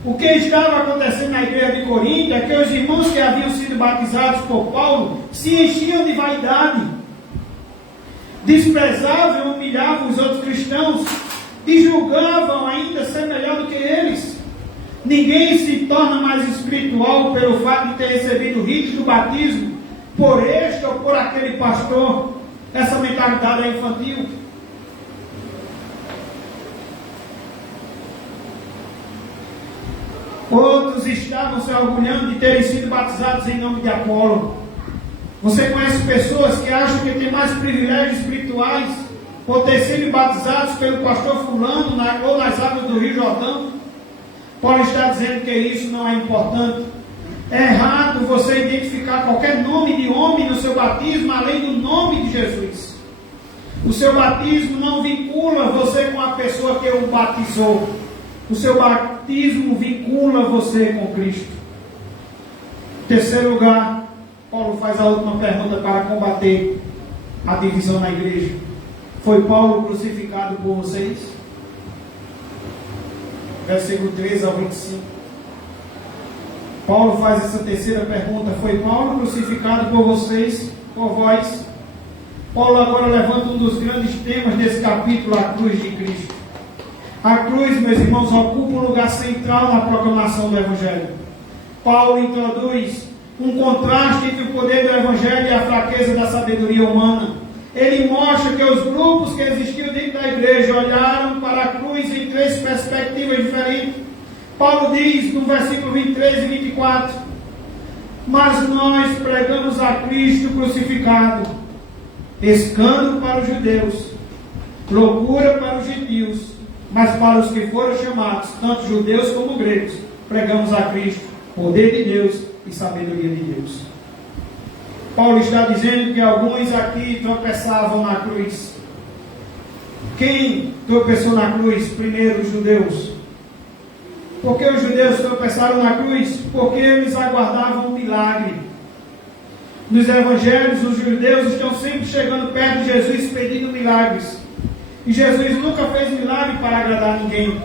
O que estava acontecendo na igreja de Corinto é que os irmãos que haviam sido batizados por Paulo se enchiam de vaidade, desprezavam e humilhavam os outros cristãos e julgavam ainda ser melhor do que eles. Ninguém se torna mais espiritual pelo fato de ter recebido o rito do batismo por este ou por aquele pastor. Essa mentalidade é infantil. Outros estavam se orgulhando de terem sido batizados em nome de Apolo. Você conhece pessoas que acham que têm mais privilégios espirituais por ter sido batizados pelo pastor fulano ou nas águas do Rio Jordão. Paulo está dizendo que isso não é importante. É errado você identificar qualquer nome de homem no seu batismo, além do nome de Jesus. O seu batismo não vincula você com a pessoa que o batizou. O seu batismo vincula você com Cristo. Em terceiro lugar, Paulo faz a última pergunta para combater a divisão na igreja. Foi Paulo crucificado por vocês? Versículo 13 ao 25. Paulo faz essa terceira pergunta. Foi Paulo crucificado por vocês, por vós? Paulo agora levanta um dos grandes temas desse capítulo, a cruz de Cristo. A cruz, meus irmãos, ocupa um lugar central na proclamação do Evangelho. Paulo introduz um contraste entre o poder do Evangelho e a fraqueza da sabedoria humana. Ele mostra que os grupos que existiam dentro da igreja olharam para a cruz em três perspectivas diferentes. Paulo diz no versículo 23 e 24: mas nós pregamos a Cristo crucificado, escândalo para os judeus, loucura para os gentios, mas para os que foram chamados, tanto judeus como gregos, pregamos a Cristo, poder de Deus e sabedoria de Deus. Paulo está dizendo que alguns aqui tropeçavam na cruz. Quem tropeçou na cruz? Primeiro, os judeus. Por que os judeus tropeçaram na cruz? Porque eles aguardavam um milagre. Nos evangelhos, os judeus estão sempre chegando perto de Jesus pedindo milagres. E Jesus nunca fez milagre para agradar ninguém.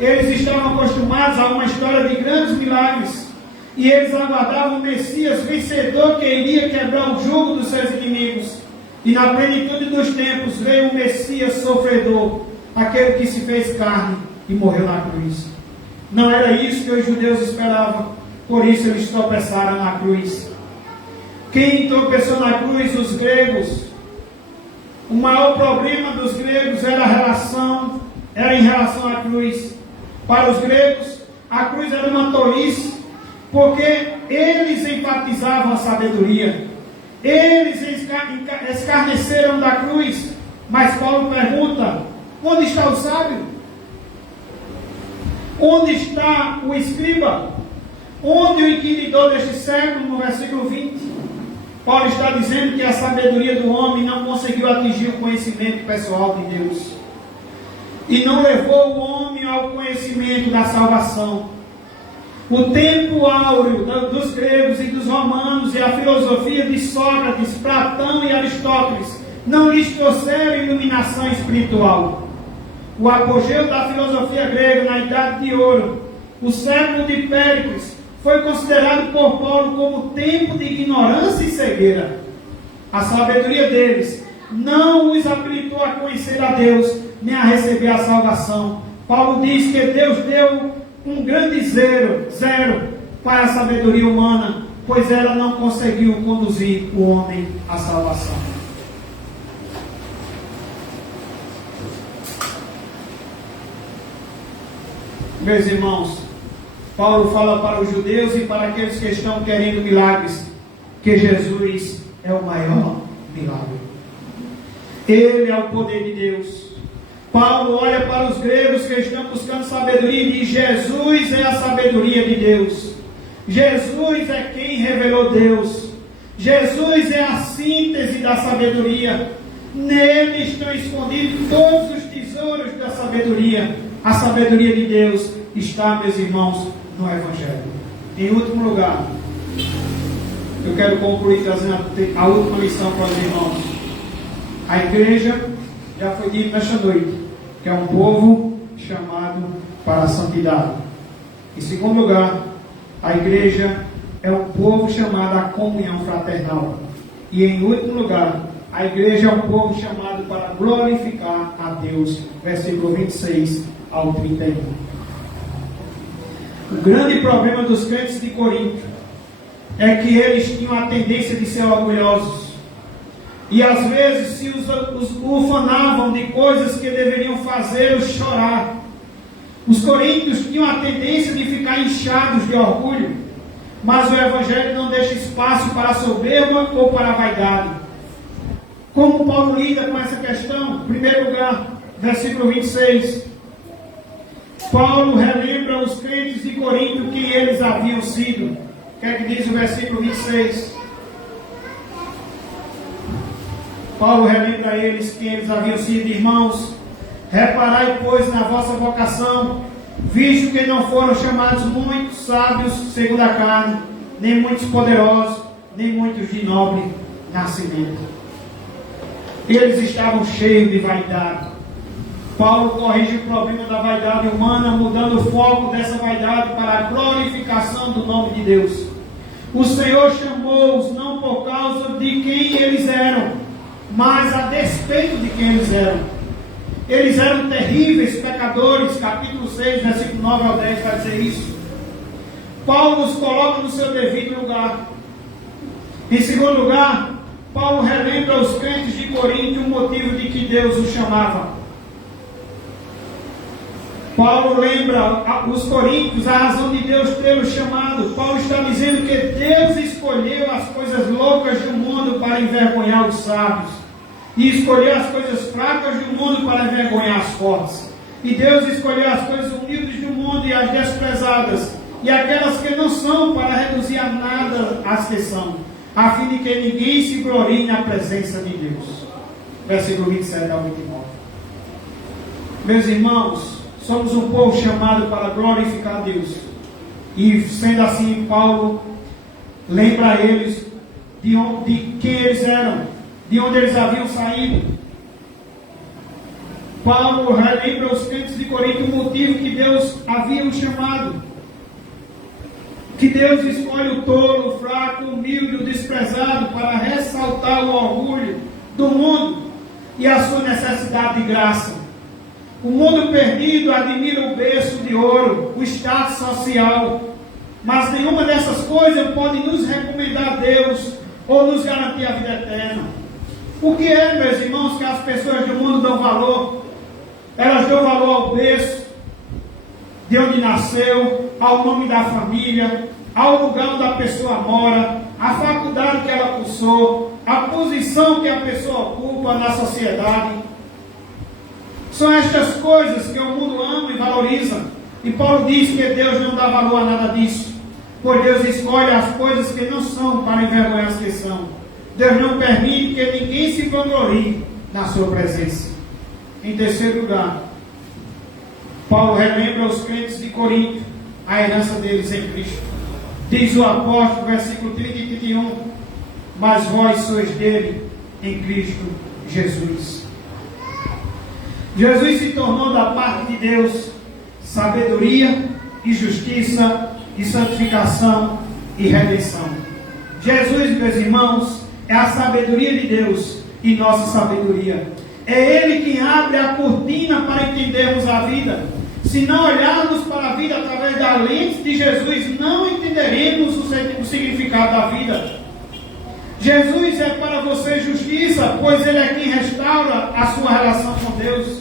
Eles estavam acostumados a uma história de grandes milagres. E eles aguardavam o Messias vencedor que iria quebrar o jugo dos seus inimigos. E na plenitude dos tempos veio o Messias sofredor, aquele que se fez carne e morreu na cruz. Não era isso que os judeus esperavam, por isso eles tropeçaram na cruz. Quem tropeçou na cruz? Os gregos. O maior problema dos gregos era em relação à cruz. Para os gregos, a cruz era uma tolice, porque eles enfatizavam a sabedoria. Eles escarneceram da cruz. Mas Paulo pergunta: onde está o sábio? Onde está o escriba? Onde o inquiridor deste século? No versículo 20, Paulo está dizendo que a sabedoria do homem não conseguiu atingir o conhecimento pessoal de Deus. E não levou o homem ao conhecimento da salvação. O tempo áureo dos gregos e dos romanos e a filosofia de Sócrates, Platão e Aristóteles não lhes trouxeram iluminação espiritual. O apogeu da filosofia grega na Idade de Ouro, o século de Péricles, foi considerado por Paulo como tempo de ignorância e cegueira. A sabedoria deles não os habilitou a conhecer a Deus, nem a receber a salvação. Paulo diz que Deus deu um grande zero para a sabedoria humana, pois ela não conseguiu conduzir o homem à salvação. Meus irmãos, Paulo fala para os judeus e para aqueles que estão querendo milagres, que Jesus é o maior milagre. Ele é o poder de Deus. Paulo olha para os gregos que estão buscando sabedoria e diz: Jesus é a sabedoria de Deus. Jesus é quem revelou Deus. Jesus é a síntese da sabedoria. Nele estão escondidos todos os tesouros da sabedoria. A sabedoria de Deus está, meus irmãos, no Evangelho. Em último lugar, eu quero concluir trazendo a última lição para os irmãos. A igreja, já foi dito nesta noite, que é um povo chamado para a santidade. Em segundo lugar, a igreja é um povo chamado à comunhão fraternal. E em último lugar, a igreja é um povo chamado para glorificar a Deus. Versículo 26 ao 31. O grande problema dos crentes de Corinto é que eles tinham a tendência de ser orgulhosos. E às vezes se ufanavam de coisas que deveriam fazê-los chorar. Os coríntios tinham a tendência de ficar inchados de orgulho, mas o Evangelho não deixa espaço para a soberba ou para a vaidade. Como Paulo lida com essa questão? Em primeiro lugar, versículo 26. Paulo relembra os crentes de Corinto que eles haviam sido. O que é que diz o versículo 26? Paulo relembra a eles que eles haviam sido. Irmãos, reparai, pois, na vossa vocação, visto que não foram chamados muitos sábios segundo a carne, nem muitos poderosos, nem muitos de nobre nascimento. Eles estavam cheios de vaidade. Paulo corrige o problema da vaidade humana, mudando o foco dessa vaidade para a glorificação do nome de Deus. O Senhor chamou-os não por causa de quem eles eram, mas a despeito de quem eles eram. Eles eram terríveis pecadores, capítulo 6, versículo 9 ao 10 vai dizer isso. Paulo os coloca no seu devido lugar. Em segundo lugar, Paulo relembra aos crentes de Corinto o motivo de que Deus os chamava. Paulo lembra os coríntios a razão de Deus tê-los chamado. Paulo está dizendo que Deus escolheu as coisas loucas do mundo para envergonhar os sábios, e escolheu as coisas fracas do mundo para envergonhar as fortes. E Deus escolheu as coisas humildes do mundo e as desprezadas, e aquelas que não são, para reduzir a nada as que são, a fim de que ninguém se glorie na presença de Deus. Versículo 27 ao 29. Meus irmãos, somos um povo chamado para glorificar Deus. E sendo assim, Paulo lembra a eles de quem eles eram, de onde eles haviam saído. Paulo relembra aos crentes de Corinto o motivo que Deus havia os chamado. Que Deus escolhe o tolo, o fraco, o humilde, o desprezado, para ressaltar o orgulho do mundo e a sua necessidade de graça. O mundo perdido admira o berço de ouro, o status social, mas nenhuma dessas coisas pode nos recomendar a Deus ou nos garantir a vida eterna. O que é, meus irmãos, que as pessoas do mundo dão valor? Elas dão valor ao berço, de onde nasceu, ao nome da família, ao lugar onde a pessoa mora, à faculdade que ela cursou, à posição que a pessoa ocupa na sociedade. São estas coisas que o mundo ama e valoriza. E Paulo diz que Deus não dá valor a nada disso, pois Deus escolhe as coisas que não são para envergonhar as que são. Deus não permite que ninguém se vanglorie na sua presença. Em terceiro lugar, Paulo relembra aos crentes de Corinto a herança deles em Cristo. Diz o apóstolo, versículo 30 e 31, mas vós sois dele em Cristo Jesus. Jesus se tornou da parte de Deus sabedoria e justiça e santificação e redenção. Jesus, meus irmãos, é a sabedoria de Deus e nossa sabedoria. É Ele quem abre a cortina para entendermos a vida. Se não olharmos para a vida através da lente de Jesus, não entenderemos o significado da vida. Jesus é para você justiça, pois Ele é quem restaura a sua relação com Deus.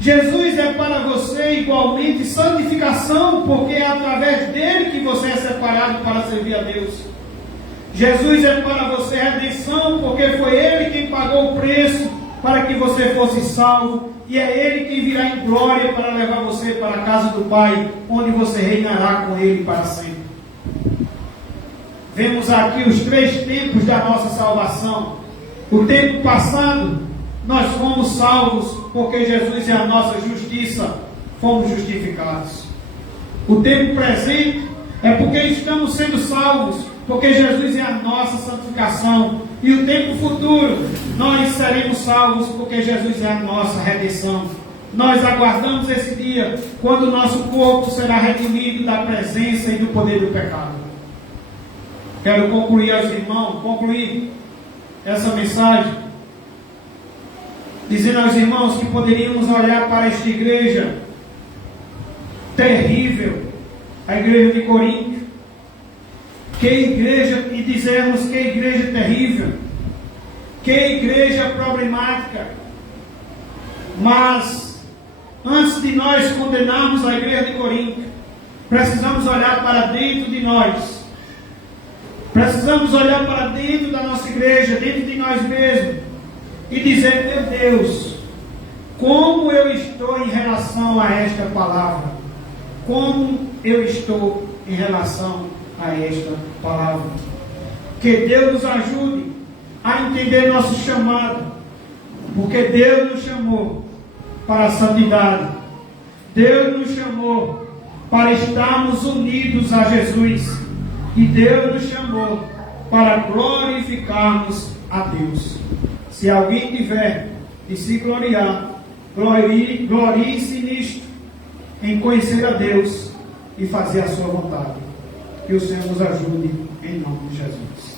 Jesus é para você igualmente santificação, porque é através dele que você é separado para servir a Deus. Jesus é para você redenção, porque foi Ele quem pagou o preço para que você fosse salvo, e é Ele quem virá em glória para levar você para a casa do Pai, onde você reinará com Ele para sempre. Vemos aqui os 3 tempos da nossa salvação. O tempo passado, nós fomos salvos porque Jesus é a nossa justiça, fomos justificados. O tempo presente é porque estamos sendo salvos, porque Jesus é a nossa santificação. E o tempo futuro, nós seremos salvos porque Jesus é a nossa redenção. Nós aguardamos esse dia, quando o nosso corpo será redimido da presença e do poder do pecado. Quero concluir aos irmãos, essa mensagem, dizendo aos irmãos que poderíamos olhar para esta igreja terrível, a igreja de Corinto, que igreja, e dizermos que igreja terrível, que igreja problemática. Mas antes de nós condenarmos a igreja de Corinto, precisamos olhar para dentro de nós. Precisamos olhar para dentro da nossa igreja, dentro de nós mesmos, e dizer: meu Deus, como eu estou em relação a esta palavra? Como eu estou em relação a esta palavra? Que Deus nos ajude a entender nosso chamado, porque Deus nos chamou para a santidade. Deus nos chamou para estarmos unidos a Jesus. E Deus nos chamou para glorificarmos a Deus. Se alguém tiver de se gloriar, glorie-se nisto, em conhecer a Deus e fazer a sua vontade. Que o Senhor nos ajude, em nome de Jesus.